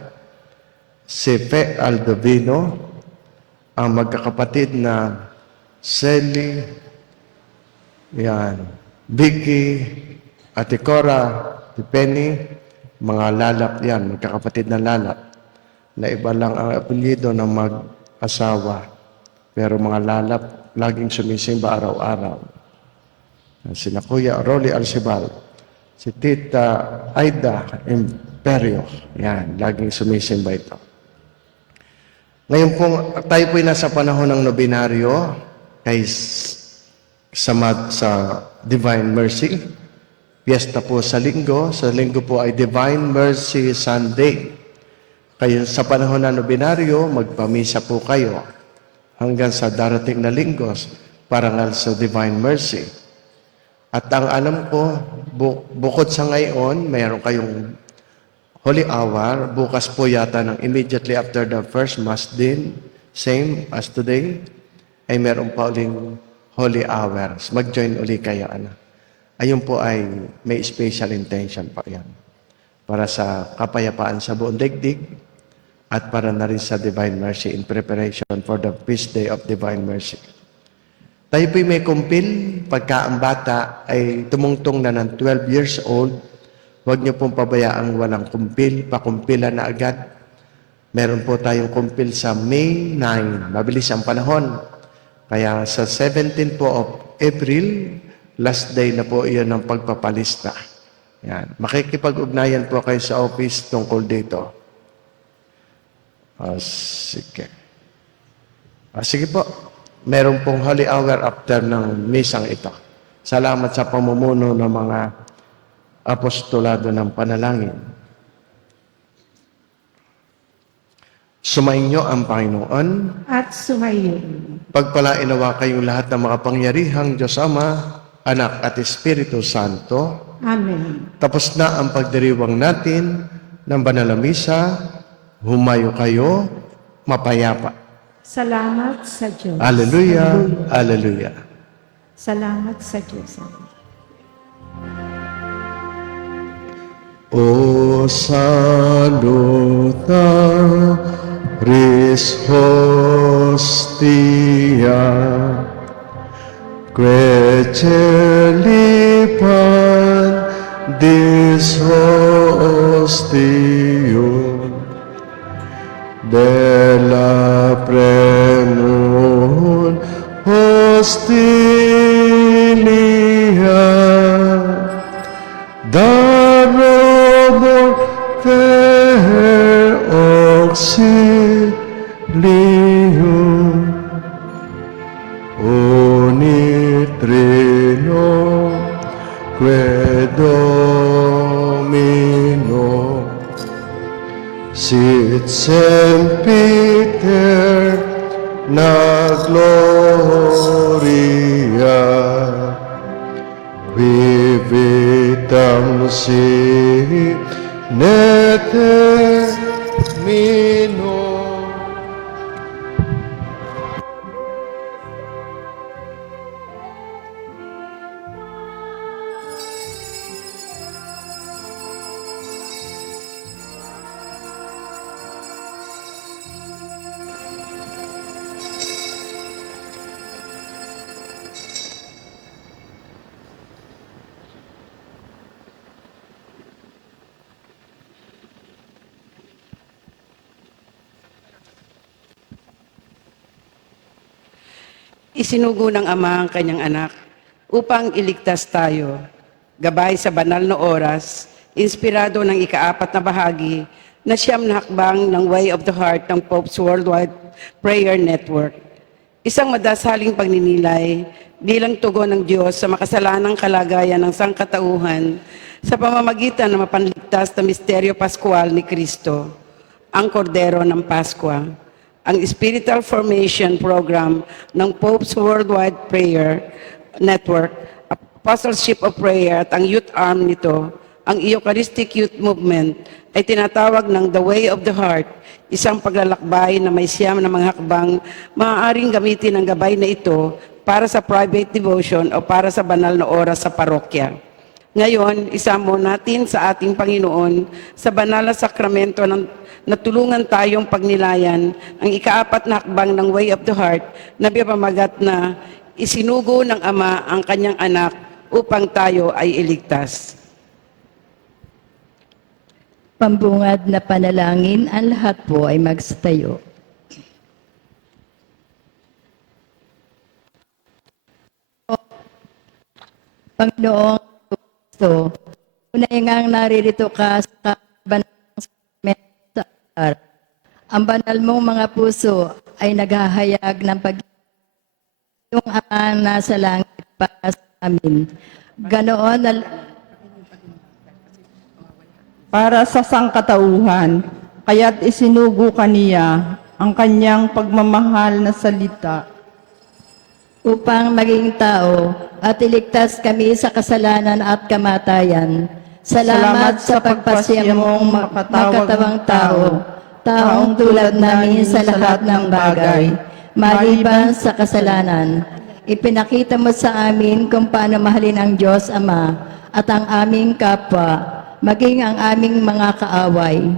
si Fe Aldovino, ang magkakapatid na Sally, Vicky, Ate Cora, Penny, mga lalap yan, magkakapatid na lalap, na iba lang ang apelyido ng mag-asawa, pero mga lalap, laging sumisimba araw-araw. Sina Kuya Rolly Alcibal, si Tita Aida Imperio, laging sumisimba ito. Ngayon pong tayo po'y nasa panahon ng nobinaryo kay sa Divine Mercy. Piyesta po sa linggo po ay Divine Mercy Sunday. Kaya sa panahon ng nobinaryo, magpamisa po kayo hanggang sa darating na linggos, parangal sa Divine Mercy. At ang alam ko, bukod sa ngayon, mayroon kayong Holy Hour, bukas po yata ng immediately after the first Mass din, same as today, ay meron pa uling Holy Hours. Mag-join uli kayo. Ayun po ay may special intention pa yan. Para sa kapayapaan sa buong daigdig, at para na rin sa Divine Mercy in preparation for the Feast Day of Divine Mercy. Tayo po'y may kumpil, pagka ang bata ay tumungtong na ng 12 years old, huwag niyo pong pabayaang walang kumpil, pakumpilan na agad. Meron po tayong kumpil sa May 9, mabilis ang panahon. Kaya sa 17 po of April, last day na po iyon ng pagpapalista. Makikipag-ugnayan po kayo sa office tungkol dito. Sige. Sige po. Meron pong Holy Hour after ng misang ito. Salamat sa pamumuno ng mga apostolado ng panalangin. Sumainyo ang Panginoon. At sumayo. Pagpalain nawa kayong lahat ng makapangyarihang Diyos Ama, Anak at Espiritu Santo. Amen. Tapos na ang pagdiriwang natin ng banal na misa. Humayo kayo, mapayapa. Salamat sa Diyos. Alleluia, alleluia. Salamat sa Diyos. O salutaris hostia, que celipan dis hostium, de la premur hostilia, darobor per auxilium, unitrino que Domino, sit sempiter na gloria, vitam sine termino. Isinugo ng Ama ang kanyang anak upang iligtas tayo. Gabay sa banal na oras, inspirado ng ikaapat na bahagi na siyam na hakbang ng Way of the Heart ng Pope's Worldwide Prayer Network. Isang madasaling pagninilay bilang tugon ng Diyos sa makasalanang kalagayan ng sangkatauhan sa pamamagitan ng mapanligtas na misteryo paskual ni Kristo, ang Kordero ng Paskwa. Ang Spiritual Formation Program ng Pope's Worldwide Prayer Network, Apostleship of Prayer at ang youth arm nito, ang Eucharistic Youth Movement, ay tinatawag ng The Way of the Heart, isang paglalakbay na may siyam na mga hakbang maaaring gamitin ang gabay na ito para sa private devotion o para sa banal na oras sa parokya. Ngayon, isamo natin sa ating Panginoon sa banal na sakramento ng natulungan tayong pagnilayan ang ikaapat na hakbang ng Way of the Heart na pamamagat na isinugo ng Ama ang kanyang anak upang tayo ay iligtas. Pambungad na panalangin, ang lahat po ay magsitayo. Panginoong Kristo, tunay ngang naririto ka sa banal sa altar. Ang banal mong mga puso ay naghahayag ng yung Ama nasa langit para sa amin. Ganoon para sa sangkatauhan, kaya't isinugo kaniya ang kanyang pagmamahal na salita upang maging tao at iligtas kami sa kasalanan at kamatayan. Salamat sa pagpasya mong makatawang tao, taong tulad namin sa lahat ng bagay, maliban sa kasalanan. Ipinakita mo sa amin kung paano mahalin ang Diyos Ama at ang aming kapwa, maging ang aming mga kaaway.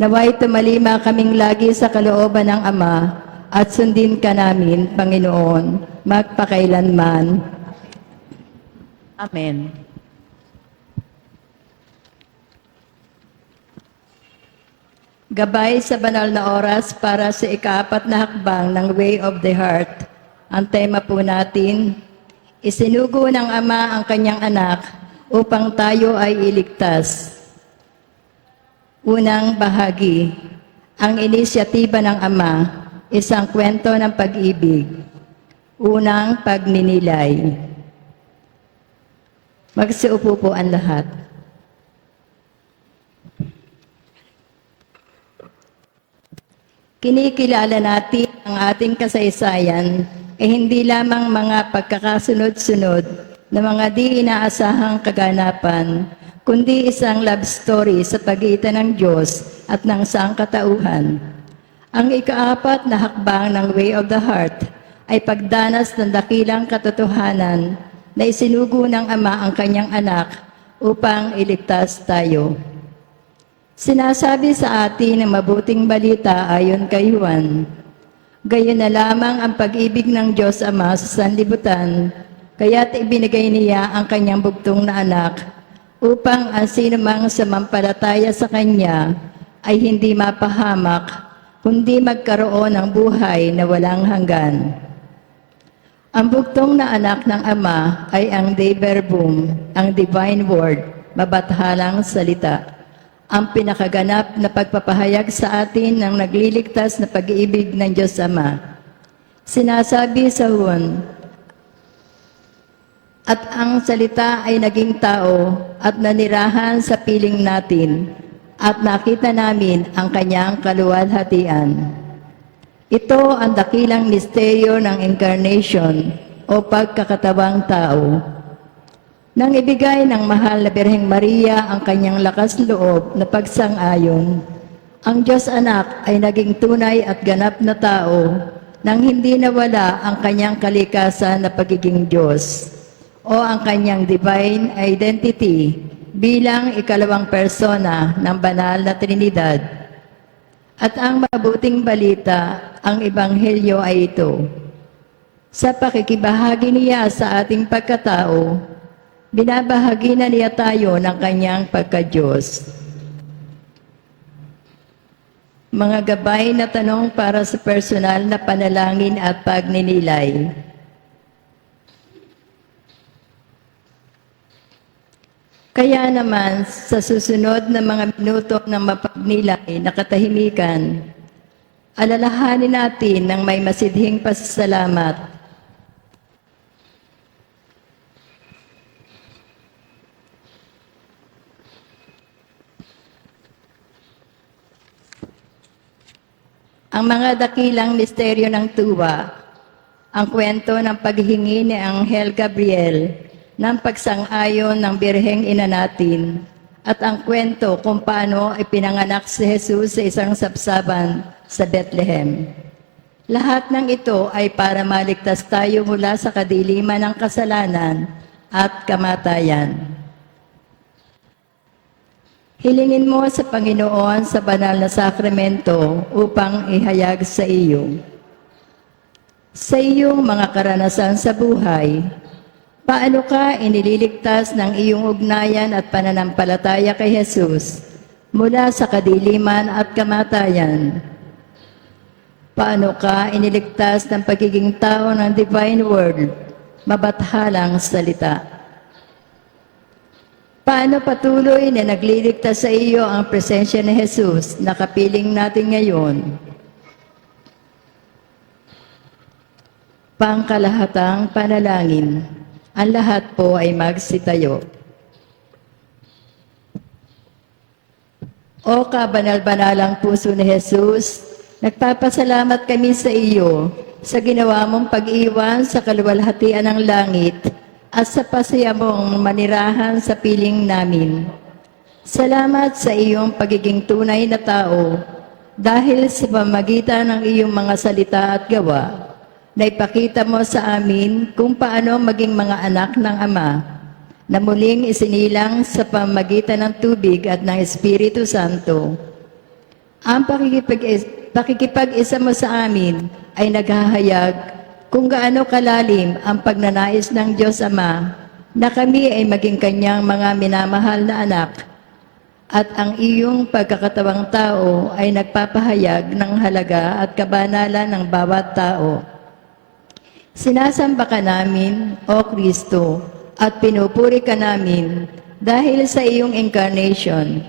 Naway tumalima kaming lagi sa kalooban ng Ama at sundin ka namin, Panginoon, magpakailanman. Amen. Gabay sa banal na oras para sa ikaapat na hakbang ng Way of the Heart. Ang tema po natin, isinugo ng Ama ang kanyang anak upang tayo ay iligtas. Unang bahagi, ang inisyatiba ng Ama, isang kwento ng pag-ibig. Unang pagninilay. Magsiupo po ang lahat. Kinikilala natin ang ating kasaysayan hindi lamang mga pagkakasunod-sunod na mga di inaasahang kaganapan, kundi isang love story sa pagitan ng Diyos at ng sangkatauhan. Ang ikaapat na hakbang ng Way of the Heart ay pagdanas ng dakilang katotohanan na isinugo ng Ama ang kanyang anak upang iligtas tayo. Sinasabi sa atin ang mabuting balita ayon kay Juan. Gayon na lamang ang pag-ibig ng Diyos Ama sa sanlibutan, kaya't ibinigay niya ang kanyang bugtong na anak upang ang sinumang sumampalataya sa Kanya ay hindi mapahamak, kundi magkaroon ng buhay na walang hanggan. Ang bugtong na anak ng Ama ay ang Dei Verbum, ang Divine Word, mabathalang salita. Ang pinakaganap na pagpapahayag sa atin ng nagliligtas na pag-ibig ng Diyos Ama. Sinasabi sa Juan, at ang salita ay naging tao at nanirahan sa piling natin at nakita namin ang kanyang kaluwalhatian. Ito ang dakilang misteryo ng incarnation o pagkakatawang tao. Nang ibigay ng mahal na Birheng Maria ang kanyang lakas loob na pagsang-ayon, ang Diyos Anak ay naging tunay at ganap na tao nang hindi nawala ang kanyang kalikasan na pagiging Diyos o ang kanyang divine identity bilang ikalawang persona ng banal na Trinidad. At ang mabuting balita, ang Ebanghelyo ay ito. Sa pakikibahagi niya sa ating pagkatao, binabahagi na niya tayo ng kanyang pagka-Diyos. Mga gabay na tanong para sa personal na panalangin at pagninilay. Kaya naman, sa susunod na mga minuto ng mapagnilay na katahimikan, alalahanin natin ng may masidhing pasasalamat ang mga dakilang misteryo ng tuwa, ang kwento ng paghingi ni Anghel Gabriel ng pagsang-ayon ng Birheng Ina natin, at ang kwento kung paano ipinanganak si Jesus sa isang sapsaban sa Bethlehem. Lahat ng ito ay para maligtas tayo mula sa kadiliman ng kasalanan at kamatayan. Hilingin mo sa Panginoon sa banal na sakramento upang ihayag sa iyo. Sa iyong mga karanasan sa buhay, paano ka inililigtas ng iyong ugnayan at pananampalataya kay Jesus mula sa kadiliman at kamatayan? Paano ka iniligtas ng pagiging tao ng Divine Word, mabathalang salita? Paano patuloy na nagliligtas sa iyo ang presensya ni Jesus na kapiling natin ngayon? Pangkalahatang panalangin. Ang lahat po ay magsitayo. O kabanal-banalang puso ni Jesus, nagpapasalamat kami sa iyo sa ginawa mong pag-iwan sa kaluwalhatian ng langit at sa pasaya mong manirahan sa piling namin. Salamat sa iyong pagiging tunay na tao dahil sa pamamagitan ng iyong mga salita at gawa, na ipakita mo sa amin kung paano maging mga anak ng Ama na muling isinilang sa pamamagitan ng tubig at ng Espiritu Santo. Ang pakikipag-isa mo sa amin ay naghahayag kung gaano kalalim ang pagnanais ng Diyos Ama na kami ay maging kanyang mga minamahal na anak, at ang iyong pagkakatawang tao ay nagpapahayag ng halaga at kabanalan ng bawat tao. Sinasamba ka namin, O Kristo, at pinupuri ka namin dahil sa iyong incarnation.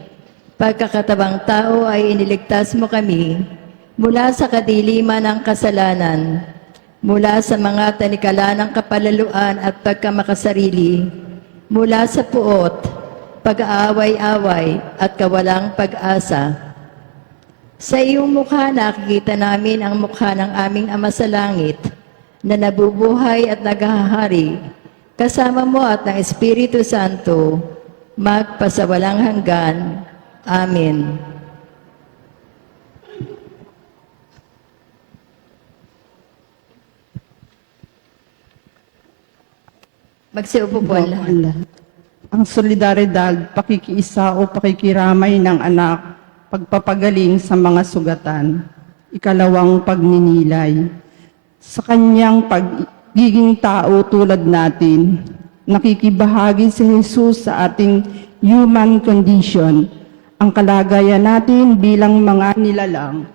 Pagkakatawang tao ay iniligtas mo kami mula sa kadiliman ng kasalanan, mula sa mga tanikala ng kapalaluan at pagkamakasarili, mula sa puot, pag-aaway-away at kawalang pag-asa. Sa iyong mukha nakikita namin ang mukha ng aming Ama sa langit na nabubuhay at naghahari, kasama mo at ng Espiritu Santo, magpasawalang hanggan. Amen. Magsiupo po ang lahat. Ang solidaridad, pakikiisa o pakikiramay ng anak, pagpapagaling sa mga sugatan. Ikalawang pagninilay. Sa kanyang pagiging tao tulad natin, nakikibahagi si Jesus sa ating human condition, ang kalagayan natin bilang mga nilalang.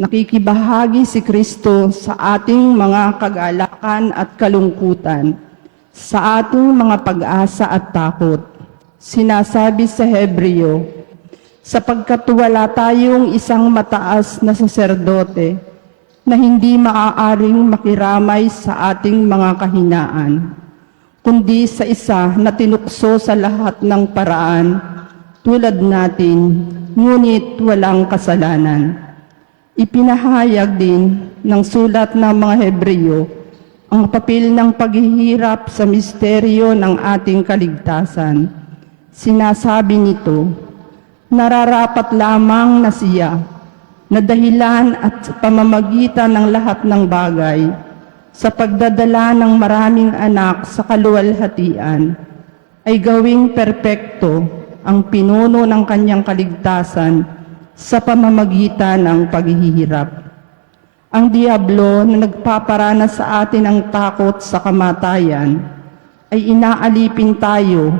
Nakikibahagi si Kristo sa ating mga kagalakan at kalungkutan, sa ating mga pag-asa at takot. Sinasabi sa Hebreo, sapagkat wala tayong isang mataas na saserdote na hindi maaaring makiramay sa ating mga kahinaan, kundi sa isa na tinukso sa lahat ng paraan, tulad natin, ngunit walang kasalanan. Ipinahayag din ng sulat ng mga Hebreo ang papel ng paghihirap sa misteryo ng ating kaligtasan. Sinasabi nito, nararapat lamang na siya, na dahilan at pamamagitan ng lahat ng bagay, sa pagdadala ng maraming anak sa kaluwalhatian, ay gawing perpekto ang pinuno ng kanyang kaligtasan sa pamamagitan ng paghihirap. Ang Diablo na nagpaparana sa atin ng takot sa kamatayan ay inaalipin tayo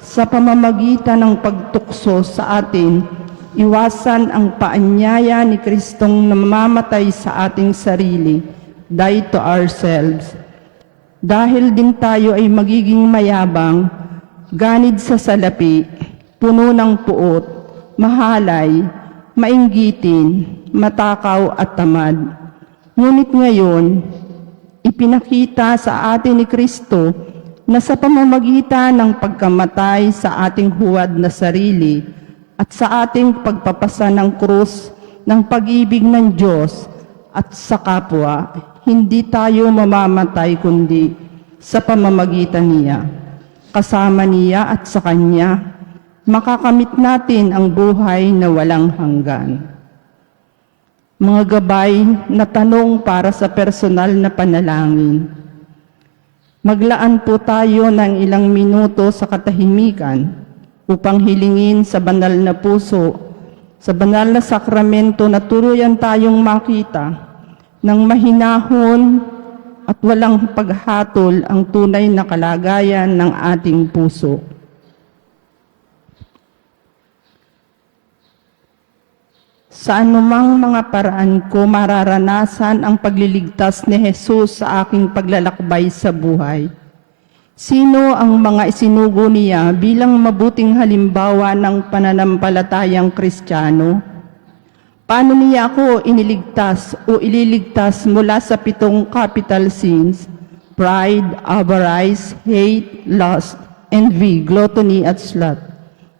sa pamamagitan ng pagtukso sa atin, iwasan ang paanyaya ni Kristong namamatay sa ating sarili, die to ourselves. Dahil din tayo ay magiging mayabang, ganid sa salapi, puno ng puot, mahalay, mainggitin, matakaw at tamad. Ngunit ngayon, ipinakita sa atin ni Kristo na sa pamamagitan ng pagkamatay sa ating huwad na sarili at sa ating pagpapasa ng krus ng pag-ibig ng Diyos at sa kapwa, hindi tayo mamamatay kundi sa pamamagitan niya. Kasama niya at sa Kanya, makakamit natin ang buhay na walang hanggan. Mga gabay na tanong para sa personal na panalangin. Maglaan po tayo ng ilang minuto sa katahimikan upang hilingin sa banal na puso, sa banal na sakramento na tuluyan tayong makita ng mahinahon at walang paghatol ang tunay na kalagayan ng ating puso. Sa anumang mga paraan ko mararanasan ang pagliligtas ni Jesus sa aking paglalakbay sa buhay. Sino ang mga isinugo niya bilang mabuting halimbawa ng pananampalatayang Kristiyano? Paano niya ako iniligtas o ililigtas mula sa 7 capital sins: pride, avarice, hate, lust, envy, gluttony at sloth,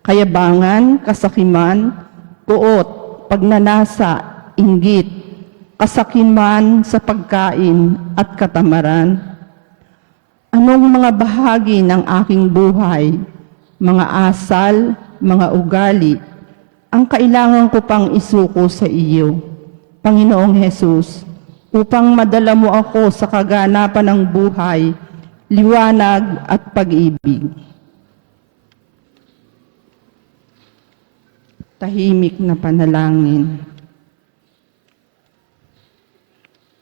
kayabangan, kasakiman, puot, pagnanasa, inggit, kasakiman sa pagkain at katamaran? Anong mga bahagi ng aking buhay, mga asal, mga ugali, ang kailangan ko pang isuko sa iyo, Panginoong Hesus, upang madala mo ako sa kaganapan ng buhay, liwanag at pag-ibig? Tahimik na panalangin.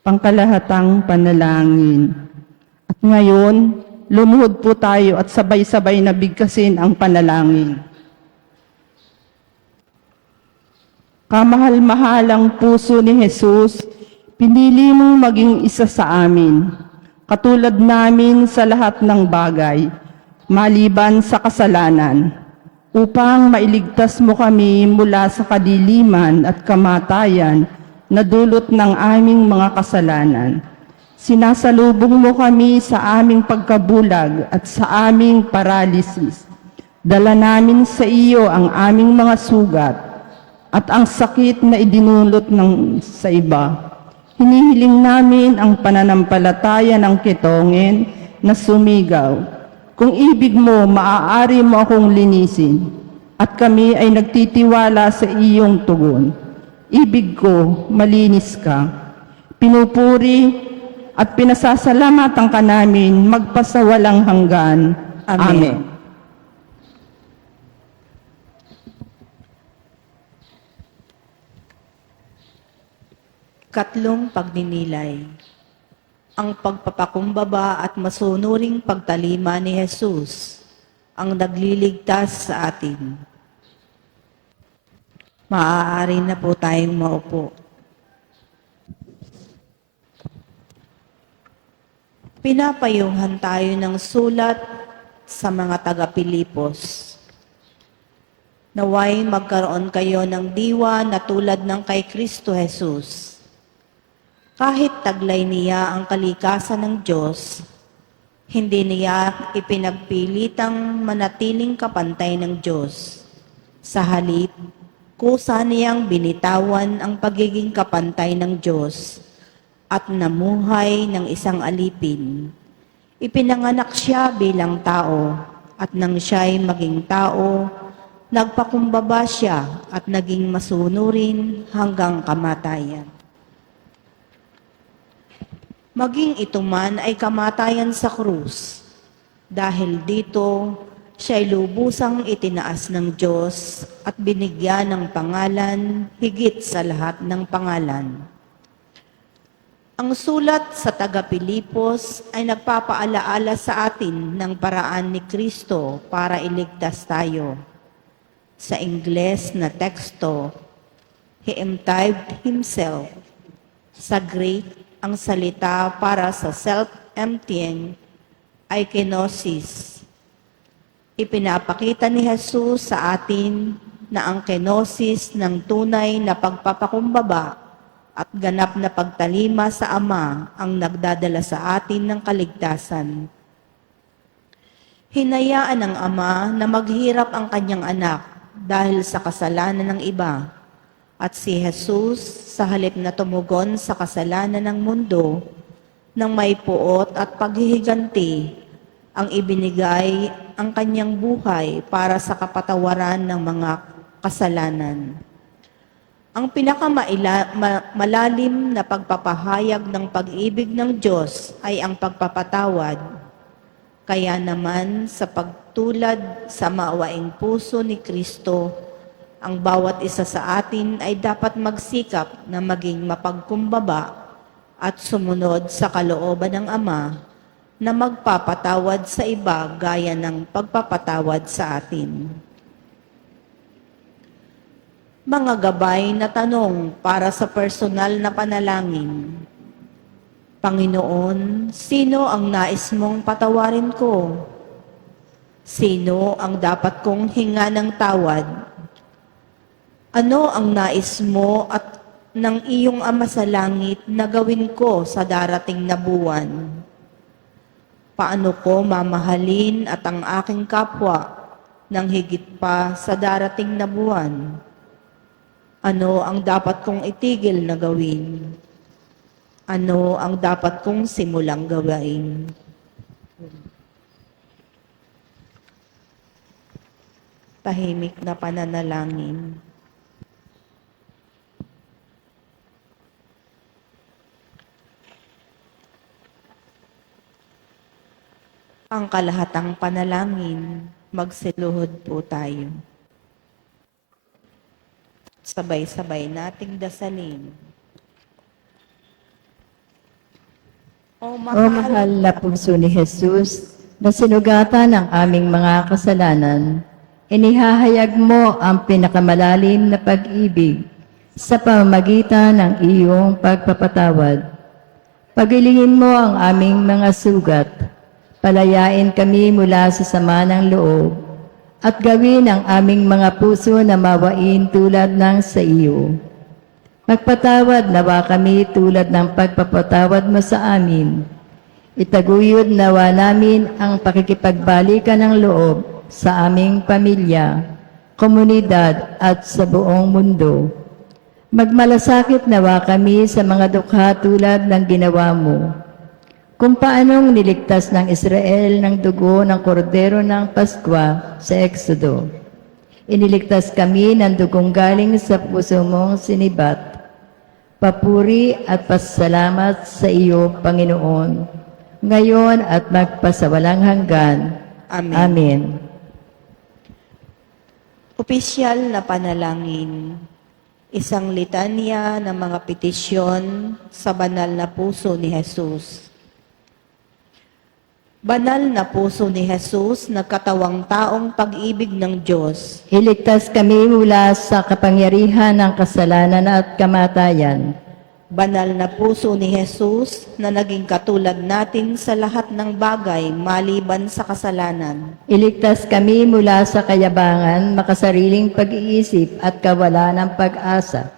Pangkalahatang panalangin. At ngayon, lumuhod po tayo at sabay-sabay na bigkasin ang panalangin. Kamahal-mahalang puso ni Jesus, pinili mong maging isa sa amin, katulad namin sa lahat ng bagay, maliban sa kasalanan, upang mailigtas mo kami mula sa kadiliman at kamatayan na dulot ng aming mga kasalanan. Sinasalubong mo kami sa aming pagkabulag at sa aming paralysis. Dala namin sa iyo ang aming mga sugat at ang sakit na idinulot sa iba. Hinihiling namin ang pananampalataya ng kitongin na sumigaw. Kung ibig mo, maaari mo akong linisin, at kami ay nagtitiwala sa iyong tugon. Ibig ko, malinis ka. Pinupuri at pinasasalamatan ka namin magpasawalang hanggan. Amen. Katlong pagninilay. Ang pagpapakumbaba at masunuring pagtalima ni Jesus ang nagliligtas sa atin. Maaari na po tayong maupo. Pinapayuhan tayo ng sulat sa mga taga-Pilipos. Naway magkaroon kayo ng diwa na tulad ng kay Kristo Jesus. Kahit taglay niya ang kalikasan ng Diyos, hindi niya ipinagpilitang manatiling kapantay ng Diyos. Sa halip, kusa niyang binitawan ang pagiging kapantay ng Diyos at namuhay ng isang alipin. Ipinanganak siya bilang tao, at nang siya'y maging tao, nagpakumbaba siya at naging masunurin hanggang kamatayan. Maging ito man ay kamatayan sa krus. Dahil dito, siya'y lubusang itinaas ng Diyos at binigyan ng pangalan higit sa lahat ng pangalan. Ang sulat sa taga-Pilipos ay nagpapaalaala sa atin ng paraan ni Kristo para iligtas tayo. Sa Ingles na teksto, He emptied Himself. Sa Greek, ang salita para sa self-emptying ay kenosis. Ipinapakita ni Jesus sa atin na ang kenosis ng tunay na pagpapakumbaba at ganap na pagtalima sa Ama ang nagdadala sa atin ng kaligtasan. Hinayaan ng Ama na maghirap ang kanyang anak dahil sa kasalanan ng iba, at si Jesus, sa halip na tumugon sa kasalanan ng mundo, nang may puot at paghihiganti, ang ibinigay ang kanyang buhay para sa kapatawaran ng mga kasalanan. Ang pinakamalalim na pagpapahayag ng pag-ibig ng Diyos ay ang pagpapatawad. Kaya naman sa pagtulad sa maawaing puso ni Kristo, ang bawat isa sa atin ay dapat magsikap na maging mapagkumbaba at sumunod sa kalooban ng Ama na magpapatawad sa iba gaya ng pagpapatawad sa atin. Mga gabay na tanong para sa personal na panalangin. Panginoon, sino ang nais mong patawarin ko? Sino ang dapat kong hinga ng tawad? Ano ang nais mo at ng iyong Ama sa langit na gawin ko sa darating na buwan? Paano ko mamahalin at ang aking kapwa ng higit pa sa darating na buwan? Ano ang dapat kong itigil na gawin? Ano ang dapat kong simulang gawain? Tahimik na pananalangin. Ang kalahatang panalangin, magsiluhod po tayo. Sabay-sabay nating dasalin. O mahal na puso ni Jesus, na sinugatan ng aming mga kasalanan, inihahayag mo ang pinakamalalim na pag-ibig sa pamamagitan ng iyong pagpapatawad. Pagilingin mo ang aming mga sugat, palayain kami mula sa sama ng loob, at gawin ang aming mga puso na mawain tulad ng sa iyo. Magpatawad nawa kami tulad ng pagpapatawad mo sa amin. Itaguyod nawa namin ang pakikipagbalikan ng loob sa aming pamilya, komunidad at sa buong mundo. Magmalasakit nawa kami sa mga dukha tulad ng ginawa mo. Kung paanong niligtas ng Israel ng dugo ng kordero ng Paskwa sa Exodo. Iniligtas kami ng dugong galing sa puso mong sinibat. Papuri at pasalamat sa iyo, Panginoon, ngayon at magpasawalang hanggan. Amen. Amen. Opisyal na panalangin. Isang litanya ng mga petisyon sa banal na puso ni Jesus. Banal na puso ni Jesus, nagkatawang taong pag-ibig ng Diyos. Iligtas kami mula sa kapangyarihan ng kasalanan at kamatayan. Banal na puso ni Jesus na naging katulad natin sa lahat ng bagay maliban sa kasalanan. Iligtas kami mula sa kayabangan, makasariling pag-iisip at kawalan ng pag-asa.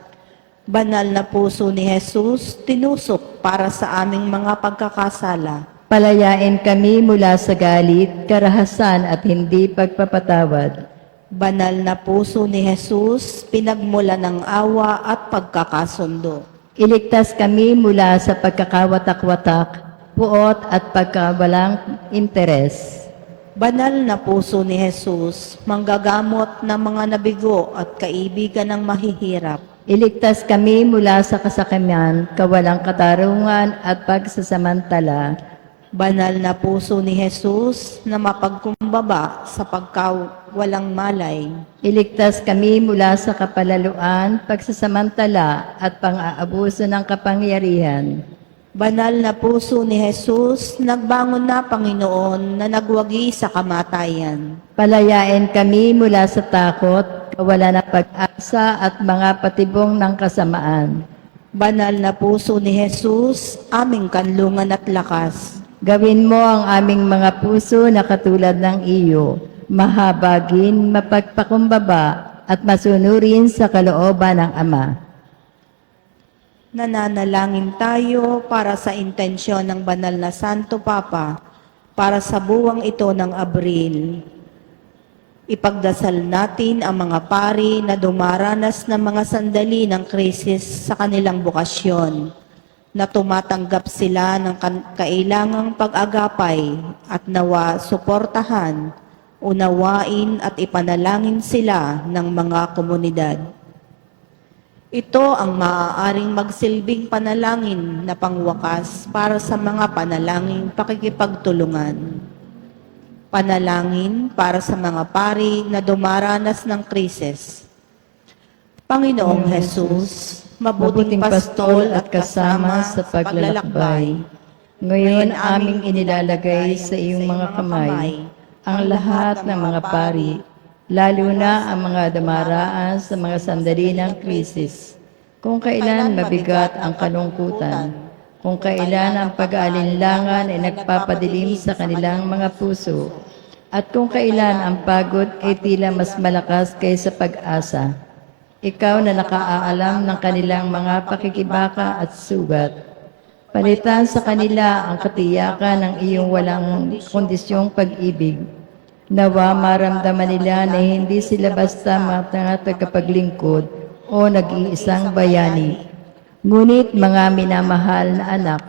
Banal na puso ni Jesus, tinusok para sa aming mga pagkakasala. Palayain kami mula sa galit, karahasan at hindi pagpapatawad. Banal na puso ni Jesus, pinagmula ng awa at pagkakasundo. Iligtas kami mula sa pagkakawatak-watak, puot at pagkawalang interes. Banal na puso ni Jesus, manggagamot ng mga nabigo at kaibigan ng mahihirap. Iligtas kami mula sa kasakamian, kawalang katarungan at pagsasamantala. Banal na puso ni Jesus na mapagkumbaba sa pagkawalang malay. Iligtas kami mula sa kapalaluan, pagsasamantala at pang-aabuso ng kapangyarihan. Banal na puso ni Jesus, nagbangon na Panginoon na nagwagi sa kamatayan. Palayain kami mula sa takot, kawalan ng pag-asa at mga patibong ng kasamaan. Banal na puso ni Jesus, aming kanlungan at lakas. Gawin mo ang aming mga puso na katulad ng iyo, mahabagin, mapagpakumbaba at masunurin sa kalooban ng Ama. Nananalangin tayo para sa intensyon ng Banal na Santo Papa para sa buwang ito ng Abril. Ipagdasal natin ang mga pari na dumaranas ng mga sandali ng krisis sa kanilang bukasyon, na tumatanggap sila ng kailangang pag-agapay at nawa suportahan, unawain at ipanalangin sila ng mga komunidad. Ito ang maaaring magsilbing panalangin na pangwakas para sa mga panalangin pakikipagtulungan. Panalangin para sa mga pari na dumaranas ng krisis. Panginoong Jesus, mabuting pastol at kasama sa paglalakbay. Ngayon aming inilalagay sa iyong mga kamay ang lahat ng mga pari, lalo na ang mga damaraan sa mga sandali ng krisis. Kung kailan mabigat ang kalungkutan, kung kailan ang pag-aalinlangan ay nagpapadilim sa kanilang mga puso, at kung kailan ang pagod ay tila mas malakas kaysa pag-asa. Ikaw na nakaalam ng kanilang mga pakikibaka at sugat. Palitan sa kanila ang katiyakan ng iyong walang kondisyong pag-ibig. Nawa maramdaman nila na hindi sila basta mga tagapaglingkod o nag-iisang bayani. Ngunit mga minamahal na anak,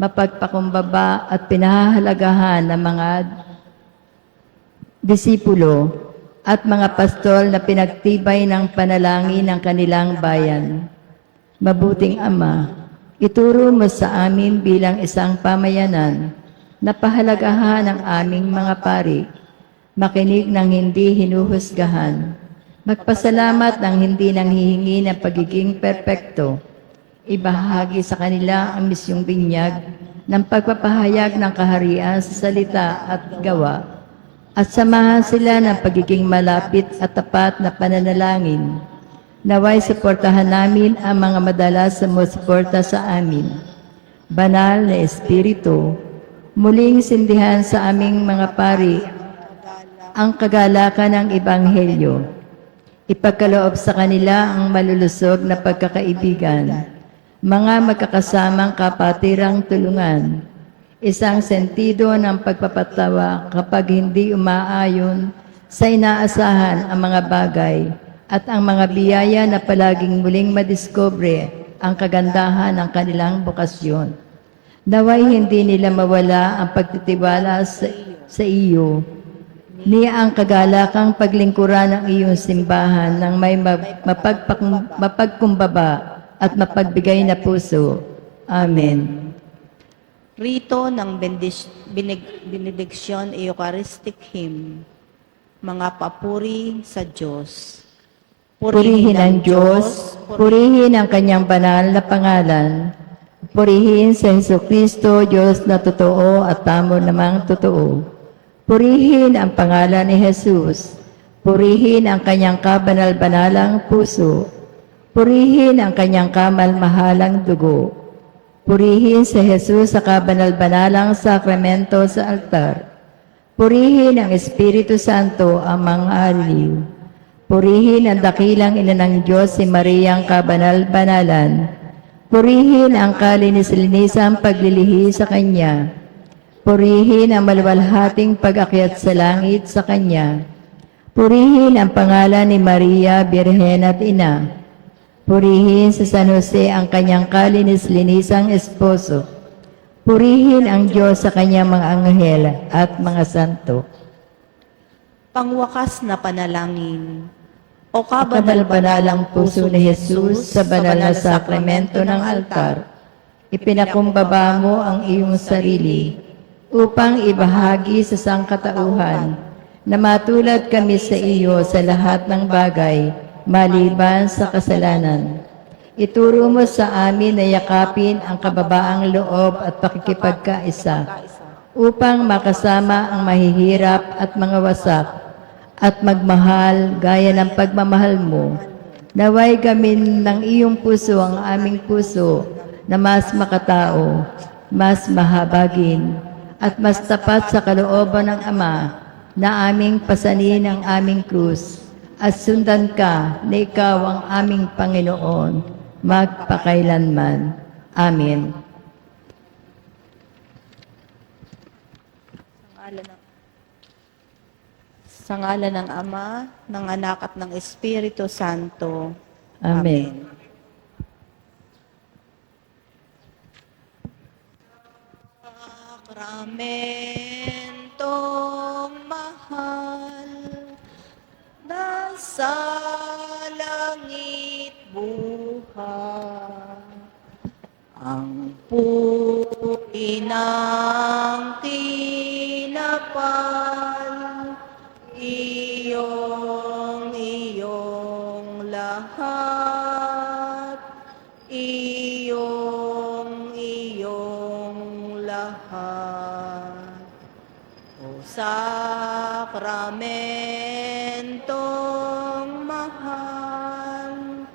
mapagpakumbaba at pinahahalagahan ng mga disipulo at mga pastol na pinagtibay ng panalangin ng kanilang bayan. Mabuting Ama, ituro mo sa amin bilang isang pamayanan na pahalagahan ang aming mga pari, makinig ng hindi hinuhusgahan, magpasalamat ng hindi nanghihingi ng pagiging perpekto, ibahagi sa kanila ang misyong binyag ng pagpapahayag ng kaharian sa salita at gawa, at samahan sila ng pagiging malapit at tapat na pananalangin. Naway suportahan namin ang mga madalas sumusuporta sa amin. Banal na Espiritu, muling sindihan sa aming mga pari ang kagalakan ng Ebanghelyo. Ipagkaloob sa kanila ang malulusog na pagkakaibigan, mga magkakasamang kapatirang tulungan, isang sentido ng pagpapatawa kapag hindi umaayon sa inaasahan ang mga bagay at ang mga biyaya na palaging muling madiscover ang kagandahan ng kanilang bokasyon. Naway hindi nila mawala ang pagtitiwala sa iyo, ni ang kagalakang paglingkuran ng iyong simbahan ng may mapagkumbaba at mapagbigay na puso. Amen. Rito ng Benediction Eucharistic Hymn, mga papuri sa Diyos. Purihin ang Diyos, purihin ang kanyang banal na pangalan, purihin sa Jesucristo, Diyos na totoo at tamo namang totoo. Purihin ang pangalan ni Jesus, purihin ang kanyang kabanal-banalang puso, purihin ang kanyang kamalmahalang dugo. Purihin si Jesus sa kabanal-banalang sakramento sa altar. Purihin ang Espiritu Santo ang mga aliw. Purihin ang dakilang ina ng Diyos si Mariang kabanal-banalan. Purihin ang kalinis-linisang paglilihi sa Kanya. Purihin ang maluwalhating pag-akyat sa langit sa Kanya. Purihin ang pangalan ni Maria, Birhen at Ina. Purihin sa San Jose ang kanyang kalinis-linisang esposo. Purihin ang Diyos sa kanyang mga anghel at mga santo. Pangwakas na panalangin. O Kabanal-banalang puso ni Jesus sa banal na sakramento ng altar, ipinakumbaba mo ang iyong sarili upang ibahagi sa sangkatauhan na matulad kami sa iyo sa lahat ng bagay maliban sa kasalanan. Ituro mo sa amin na yakapin ang kababaang loob at pakikipagkaisa upang makasama ang mahihirap at mga wasak at magmahal gaya ng pagmamahal mo. Naway gamin ng iyong puso ang aming puso na mas makatao, mas mahabagin, at mas tapat sa kalooban ng Ama na aming pasanin ang aming krus at sundan ka na ikaw ang aming Panginoon magpakailanman. Amen. Sa ngalan ng Ama, ng Anak at ng Espiritu Santo. Amen. Sakramentong mahal, nasa langit buhay, ang puri ng tinapal, iyong lahat, iyong lahat. O sakramentong mahal,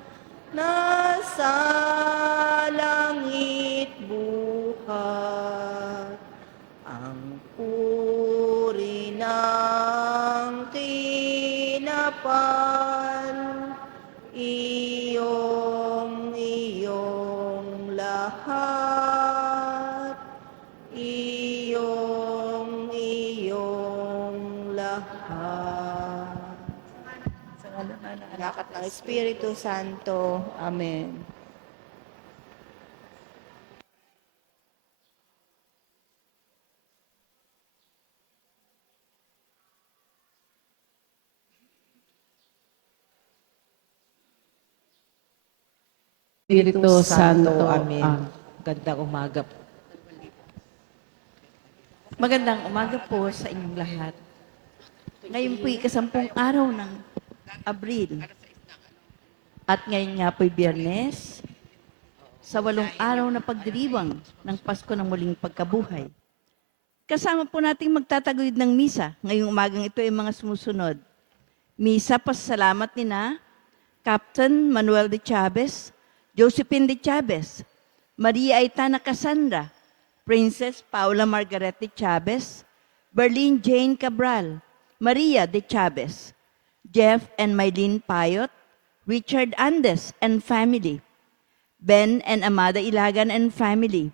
nasa langit buhat, ang puri ng tinapal, iyong lahat, iyong lahat. Sa ngalan ng Anak at ng Espiritu Santo. Amen. Espiritu Santo. Amen. Gandang umaga po. Magandang umaga po sa inyong lahat. Ngayon po'y 10 araw ng Abril. At ngayon nga po'y Biyernes, sa 8 araw na pagdiriwang ng Pasko ng Muling Pagkabuhay. Kasama po nating magtataguyod ng misa. Ngayong umagang ito ay mga sumusunod. Misa pasasalamat ni na Captain Manuel de Chavez, Josephine de Chavez, Maria Aitana Cassandra, Princess Paula Margaret de Chavez, Berlin Jane Cabral, Maria de Chavez, Jeff and Mylene Payot, Richard Andes and family, Ben and Amada Ilagan and family,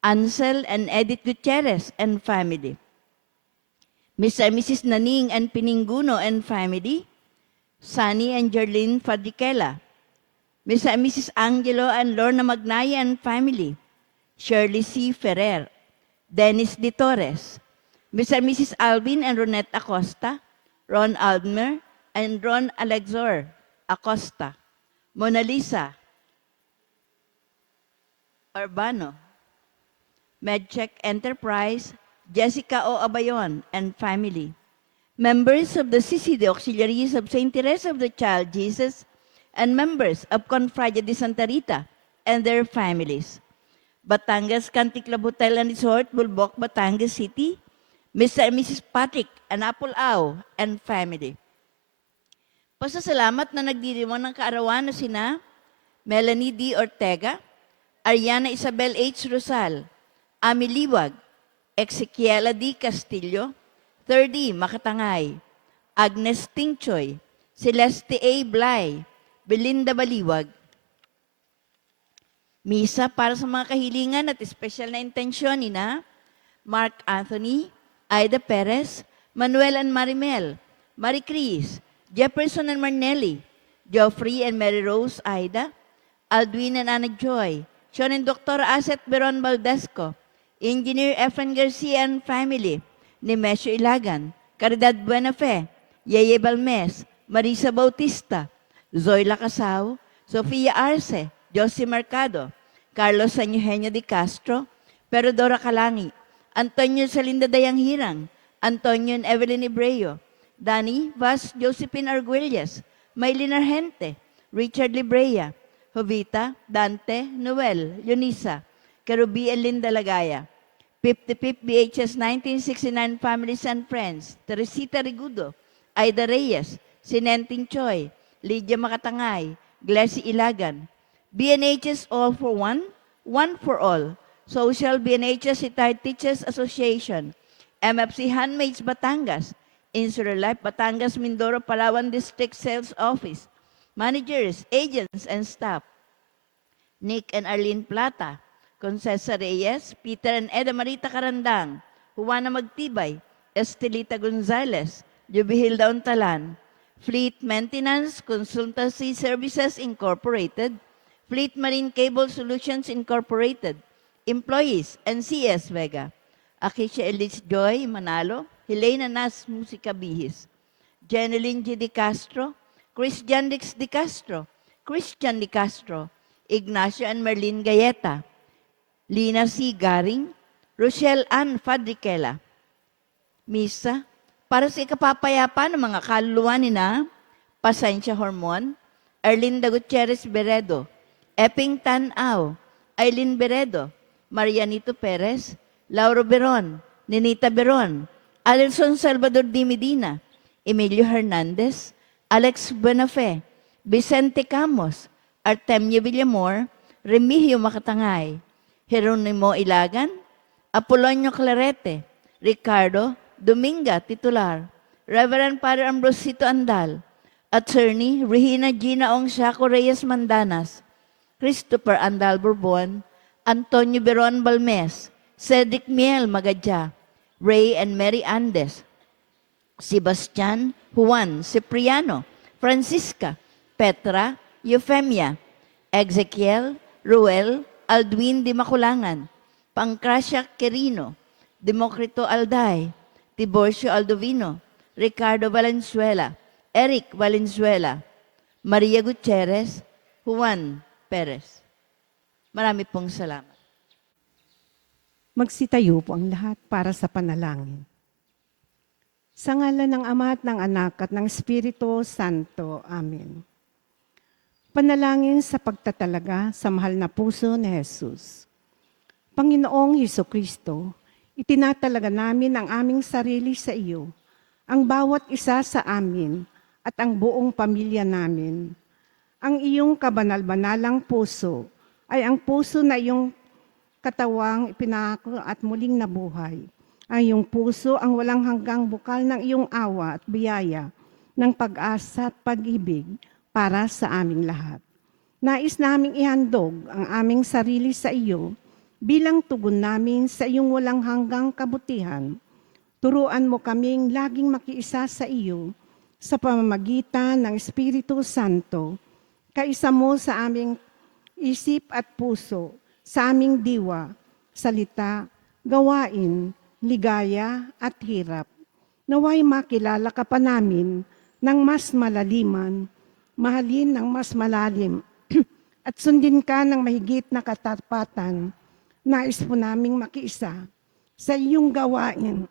Ansel and Edith Gutierrez and family, Mr. and Mrs. Naning and Pininguno and family, Sunny and Jerlyn Fadikela, Mr. and Mrs. Angelo and Lorna Magnaya and family, Shirley C. Ferrer, Dennis De Torres, Mr. and Mrs. Alvin and Ronette Acosta, Ron Aldmer and Ron Alexor Acosta, Mona Lisa Urbano, MedCheck Enterprise, Jessica O. Abayon and family, members of the CCD Auxiliaries of St. Teresa of the Child Jesus, and members of Confraria de Santa Rita and their families. Batangas Cantic Club Hotel and Resort, Bulbok, Batangas City, Mr. and Mrs. Patrick Anapulao and family. Pasasalamat na nagdiriwang ng kaarawan na sina Melanie D. Ortega, Ariana Isabel H. Rosal, Ami Liwag, Ezequiela D. Castillo, 3D Makatangay, Agnes Tingchoy, Celeste A. Blay, Belinda Baliwag. Misa para sa mga kahilingan at espesyal na intensyon ni na Mark Anthony, Aida Perez, Manuel and Marimel, Marie Cris, Jefferson and Marnelli, Geoffrey and Mary Rose Aida, Aldwin and Anna Joy, Sean and Dr. Aset Beron Valdesco, Engineer Efren Garcia and family, Nemesio Ilagan, Caridad Buenafe, Yeye Balmes, Marisa Bautista, Zoila Casao, Sofia Arce, Josie Mercado, Carlos San Eugenio de Castro, Perodora Calangi, Antonio Salinda Dayang Hirang, Antonio and Evelyn Ibreo, Danny Vaz Josephine Arguelles, Maylin Argente, Richard Librea, Jovita, Dante, Noel, Yunisa, Kerubi and Linda Lagaya, 55 BHS 1969 Families and Friends, Teresita Rigudo, Aida Reyes, Sinenting Choi, Lydia Makatangay, Glessy Ilagan, BNHS All for One, One for All, Social BNHS Retired Teachers Association, MFC Handmaids Batangas, Insular Life Batangas Mindoro Palawan District Sales Office, managers, agents, and staff, Nick and Arlene Plata, Concessa Reyes, Peter and Eda Marita Carandang, Juana Magtibay, Estelita Gonzalez, Jubihilda Untalan, Fleet Maintenance Consultancy Services Incorporated, Fleet Marine Cable Solutions Incorporated, employees, and CS Vega, Akisha Elis Joy Manalo, Helena Nas Musica Bihis, Jeneline G. De Castro, Christian Dix De Castro, Christian De Castro, Ignacio and Merlin Gayeta, Lina C. Garing, Rochelle Ann Fadriquela. Misa, para sa ikapapayapa ng mga kaluluwa ni na Pasensya Hormon, Erlinda Gutierrez Beredo, Epping Tan-Aw, Aileen Beredo, Marianito Perez, Lauro Beron, Ninita Beron, Alison Salvador D. Medina, Emilio Hernandez, Alex Buenafe, Vicente Camos, Artemio Villamor, Remigio Makatangay, Jeronimo Ilagan, Apolonio Clarete, Ricardo Dominga Titular, Reverend Father Ambrosito Andal, Attorney Regina Gina Ong Shaco Reyes Mandanas, Christopher Andal Bourbon, Antonio Beron Balmes, Cedric Miel Magadya, Ray and Mary Andes, Sebastian Juan Cipriano, Francisca, Petra, Euphemia, Ezekiel, Ruel, Aldwin de Maculangan, Pancracia Quirino, Democrito Alday, Tiborcio Aldovino, Ricardo Valenzuela, Eric Valenzuela, Maria Gutierrez, Juan Perez. Marami pong salamat. Magsitayo po ang lahat para sa panalangin. Sa ngalan ng Ama at ng Anak at ng Espiritu Santo. Amen. Panalangin sa pagtatalaga sa mahal na puso ni Jesus. Panginoong Hesukristo, itinatalaga namin ang aming sarili sa iyo, ang bawat isa sa amin at ang buong pamilya namin. Ang iyong kabanal-banalang puso ay ang puso na iyong katawang ipinako at muling nabuhay. Ang iyong puso ang walang hanggang bukal ng iyong awa at biyaya ng pag-asa at pag-ibig para sa aming lahat. Nais naming ihandog ang aming sarili sa iyo bilang tugon namin sa iyong walang hanggang kabutihan. Turuan mo kaming laging makiisa sa iyo sa pamamagitan ng Espiritu Santo. Kaisa mo sa aming isip at puso, sa aming diwa, salita, gawain, ligaya at hirap. Naway makilala ka pa namin ng mas malaliman, mahalin ng mas malalim, at sundin ka ng mahigit na katapatan. Nais po naming makiisa sa iyong gawain,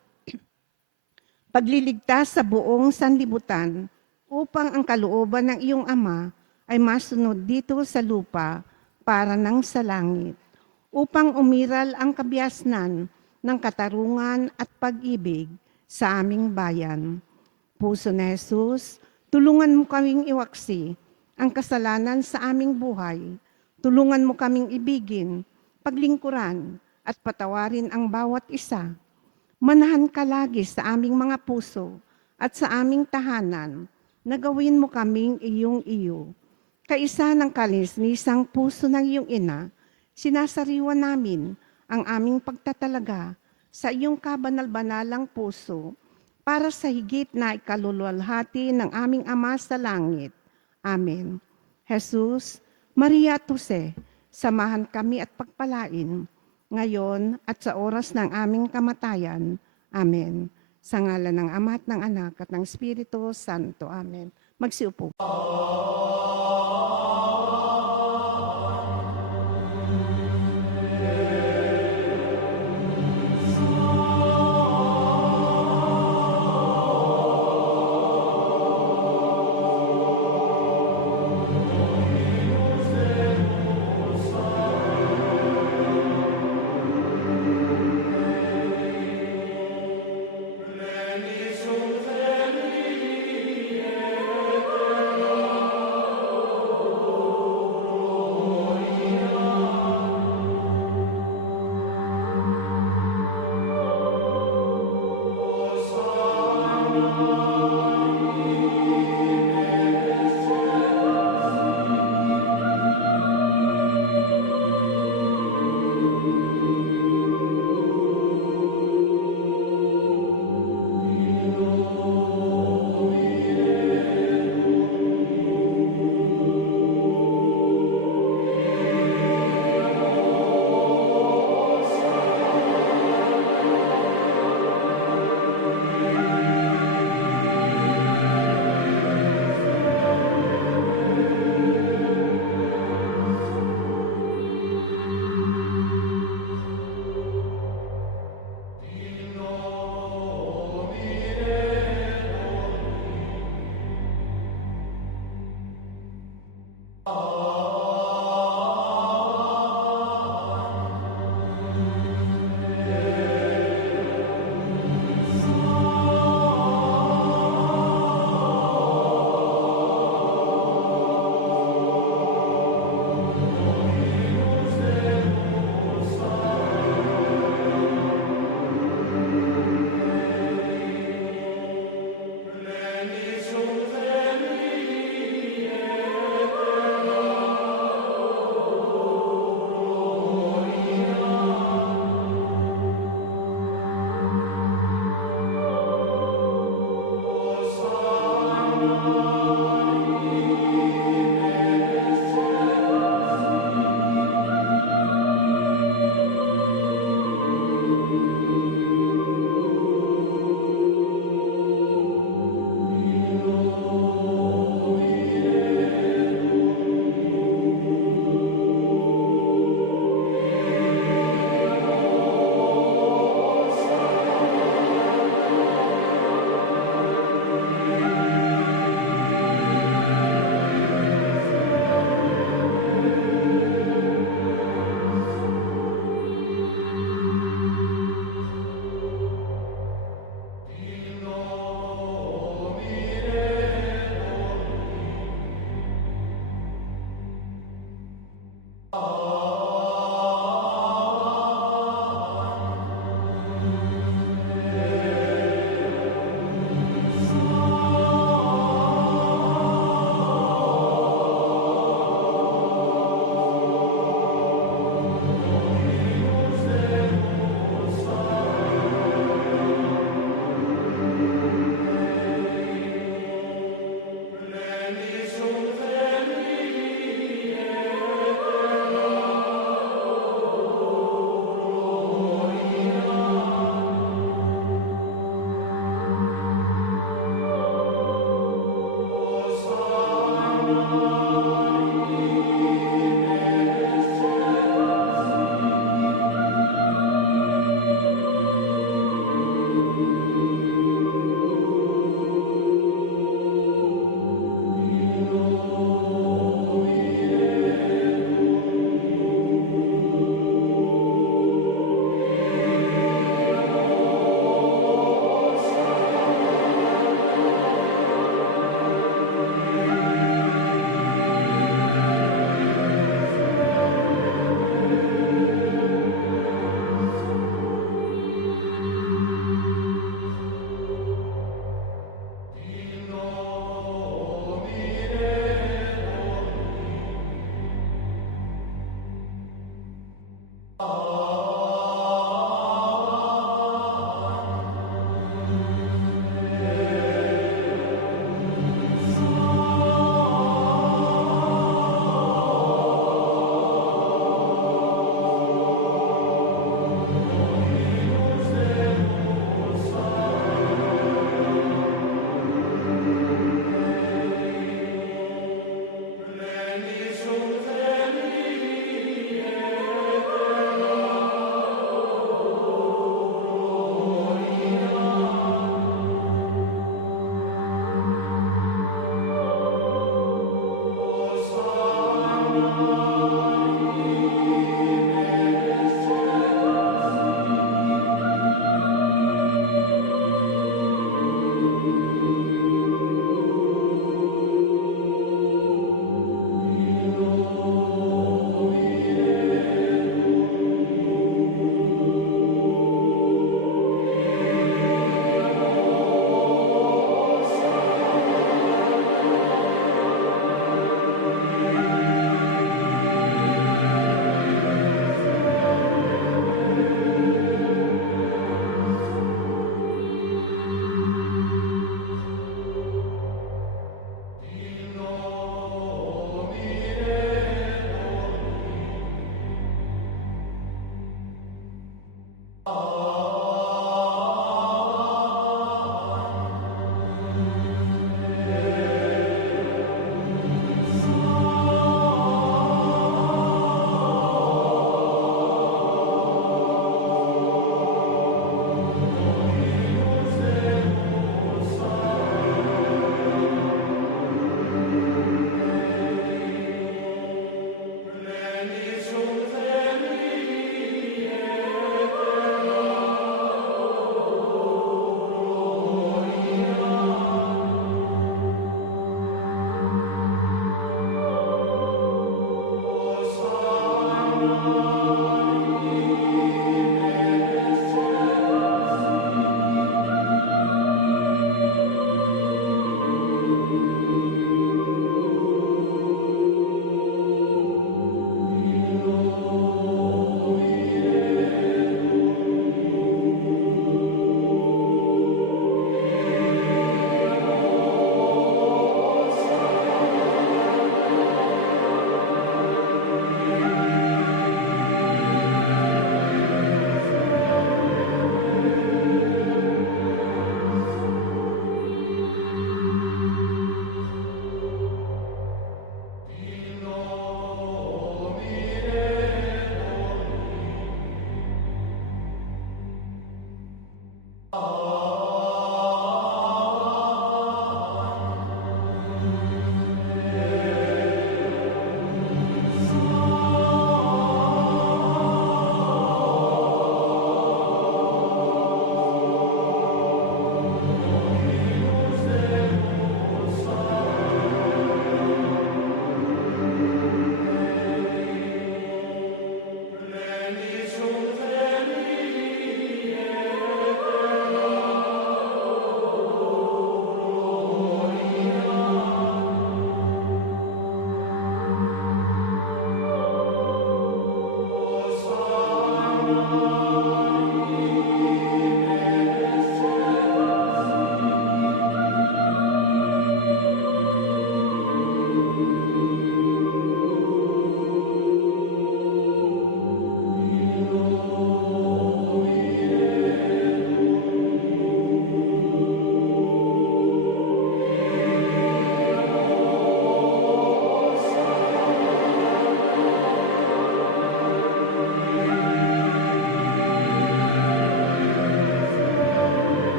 pagliligtas sa buong sanlibutan upang ang kalooban ng iyong Ama ay masunod dito sa lupa para nang sa langit, upang umiral ang kabiasnan ng katarungan at pag-ibig sa aming bayan. Puso ni Jesus, tulungan mo kaming iwaksi ang kasalanan sa aming buhay. Tulungan mo kaming ibigin, paglingkuran at patawarin ang bawat isa. Manahan ka lagi sa aming mga puso at sa aming tahanan na gawin mo kaming iyong iyo. Kaisa ng kalisnisang puso ng iyong ina, sinasariwa namin ang aming pagtatalaga sa iyong kabanal-banalang puso para sa higit na ikaluluwalhati ng aming Ama sa langit. Amen. Jesus, Maria at Jose, samahan kami at pagpalain ngayon at sa oras ng aming kamatayan. Amen. Sa ngalan ng Ama at ng Anak at ng Espiritu Santo. Amen. Magsiupo.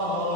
Amen.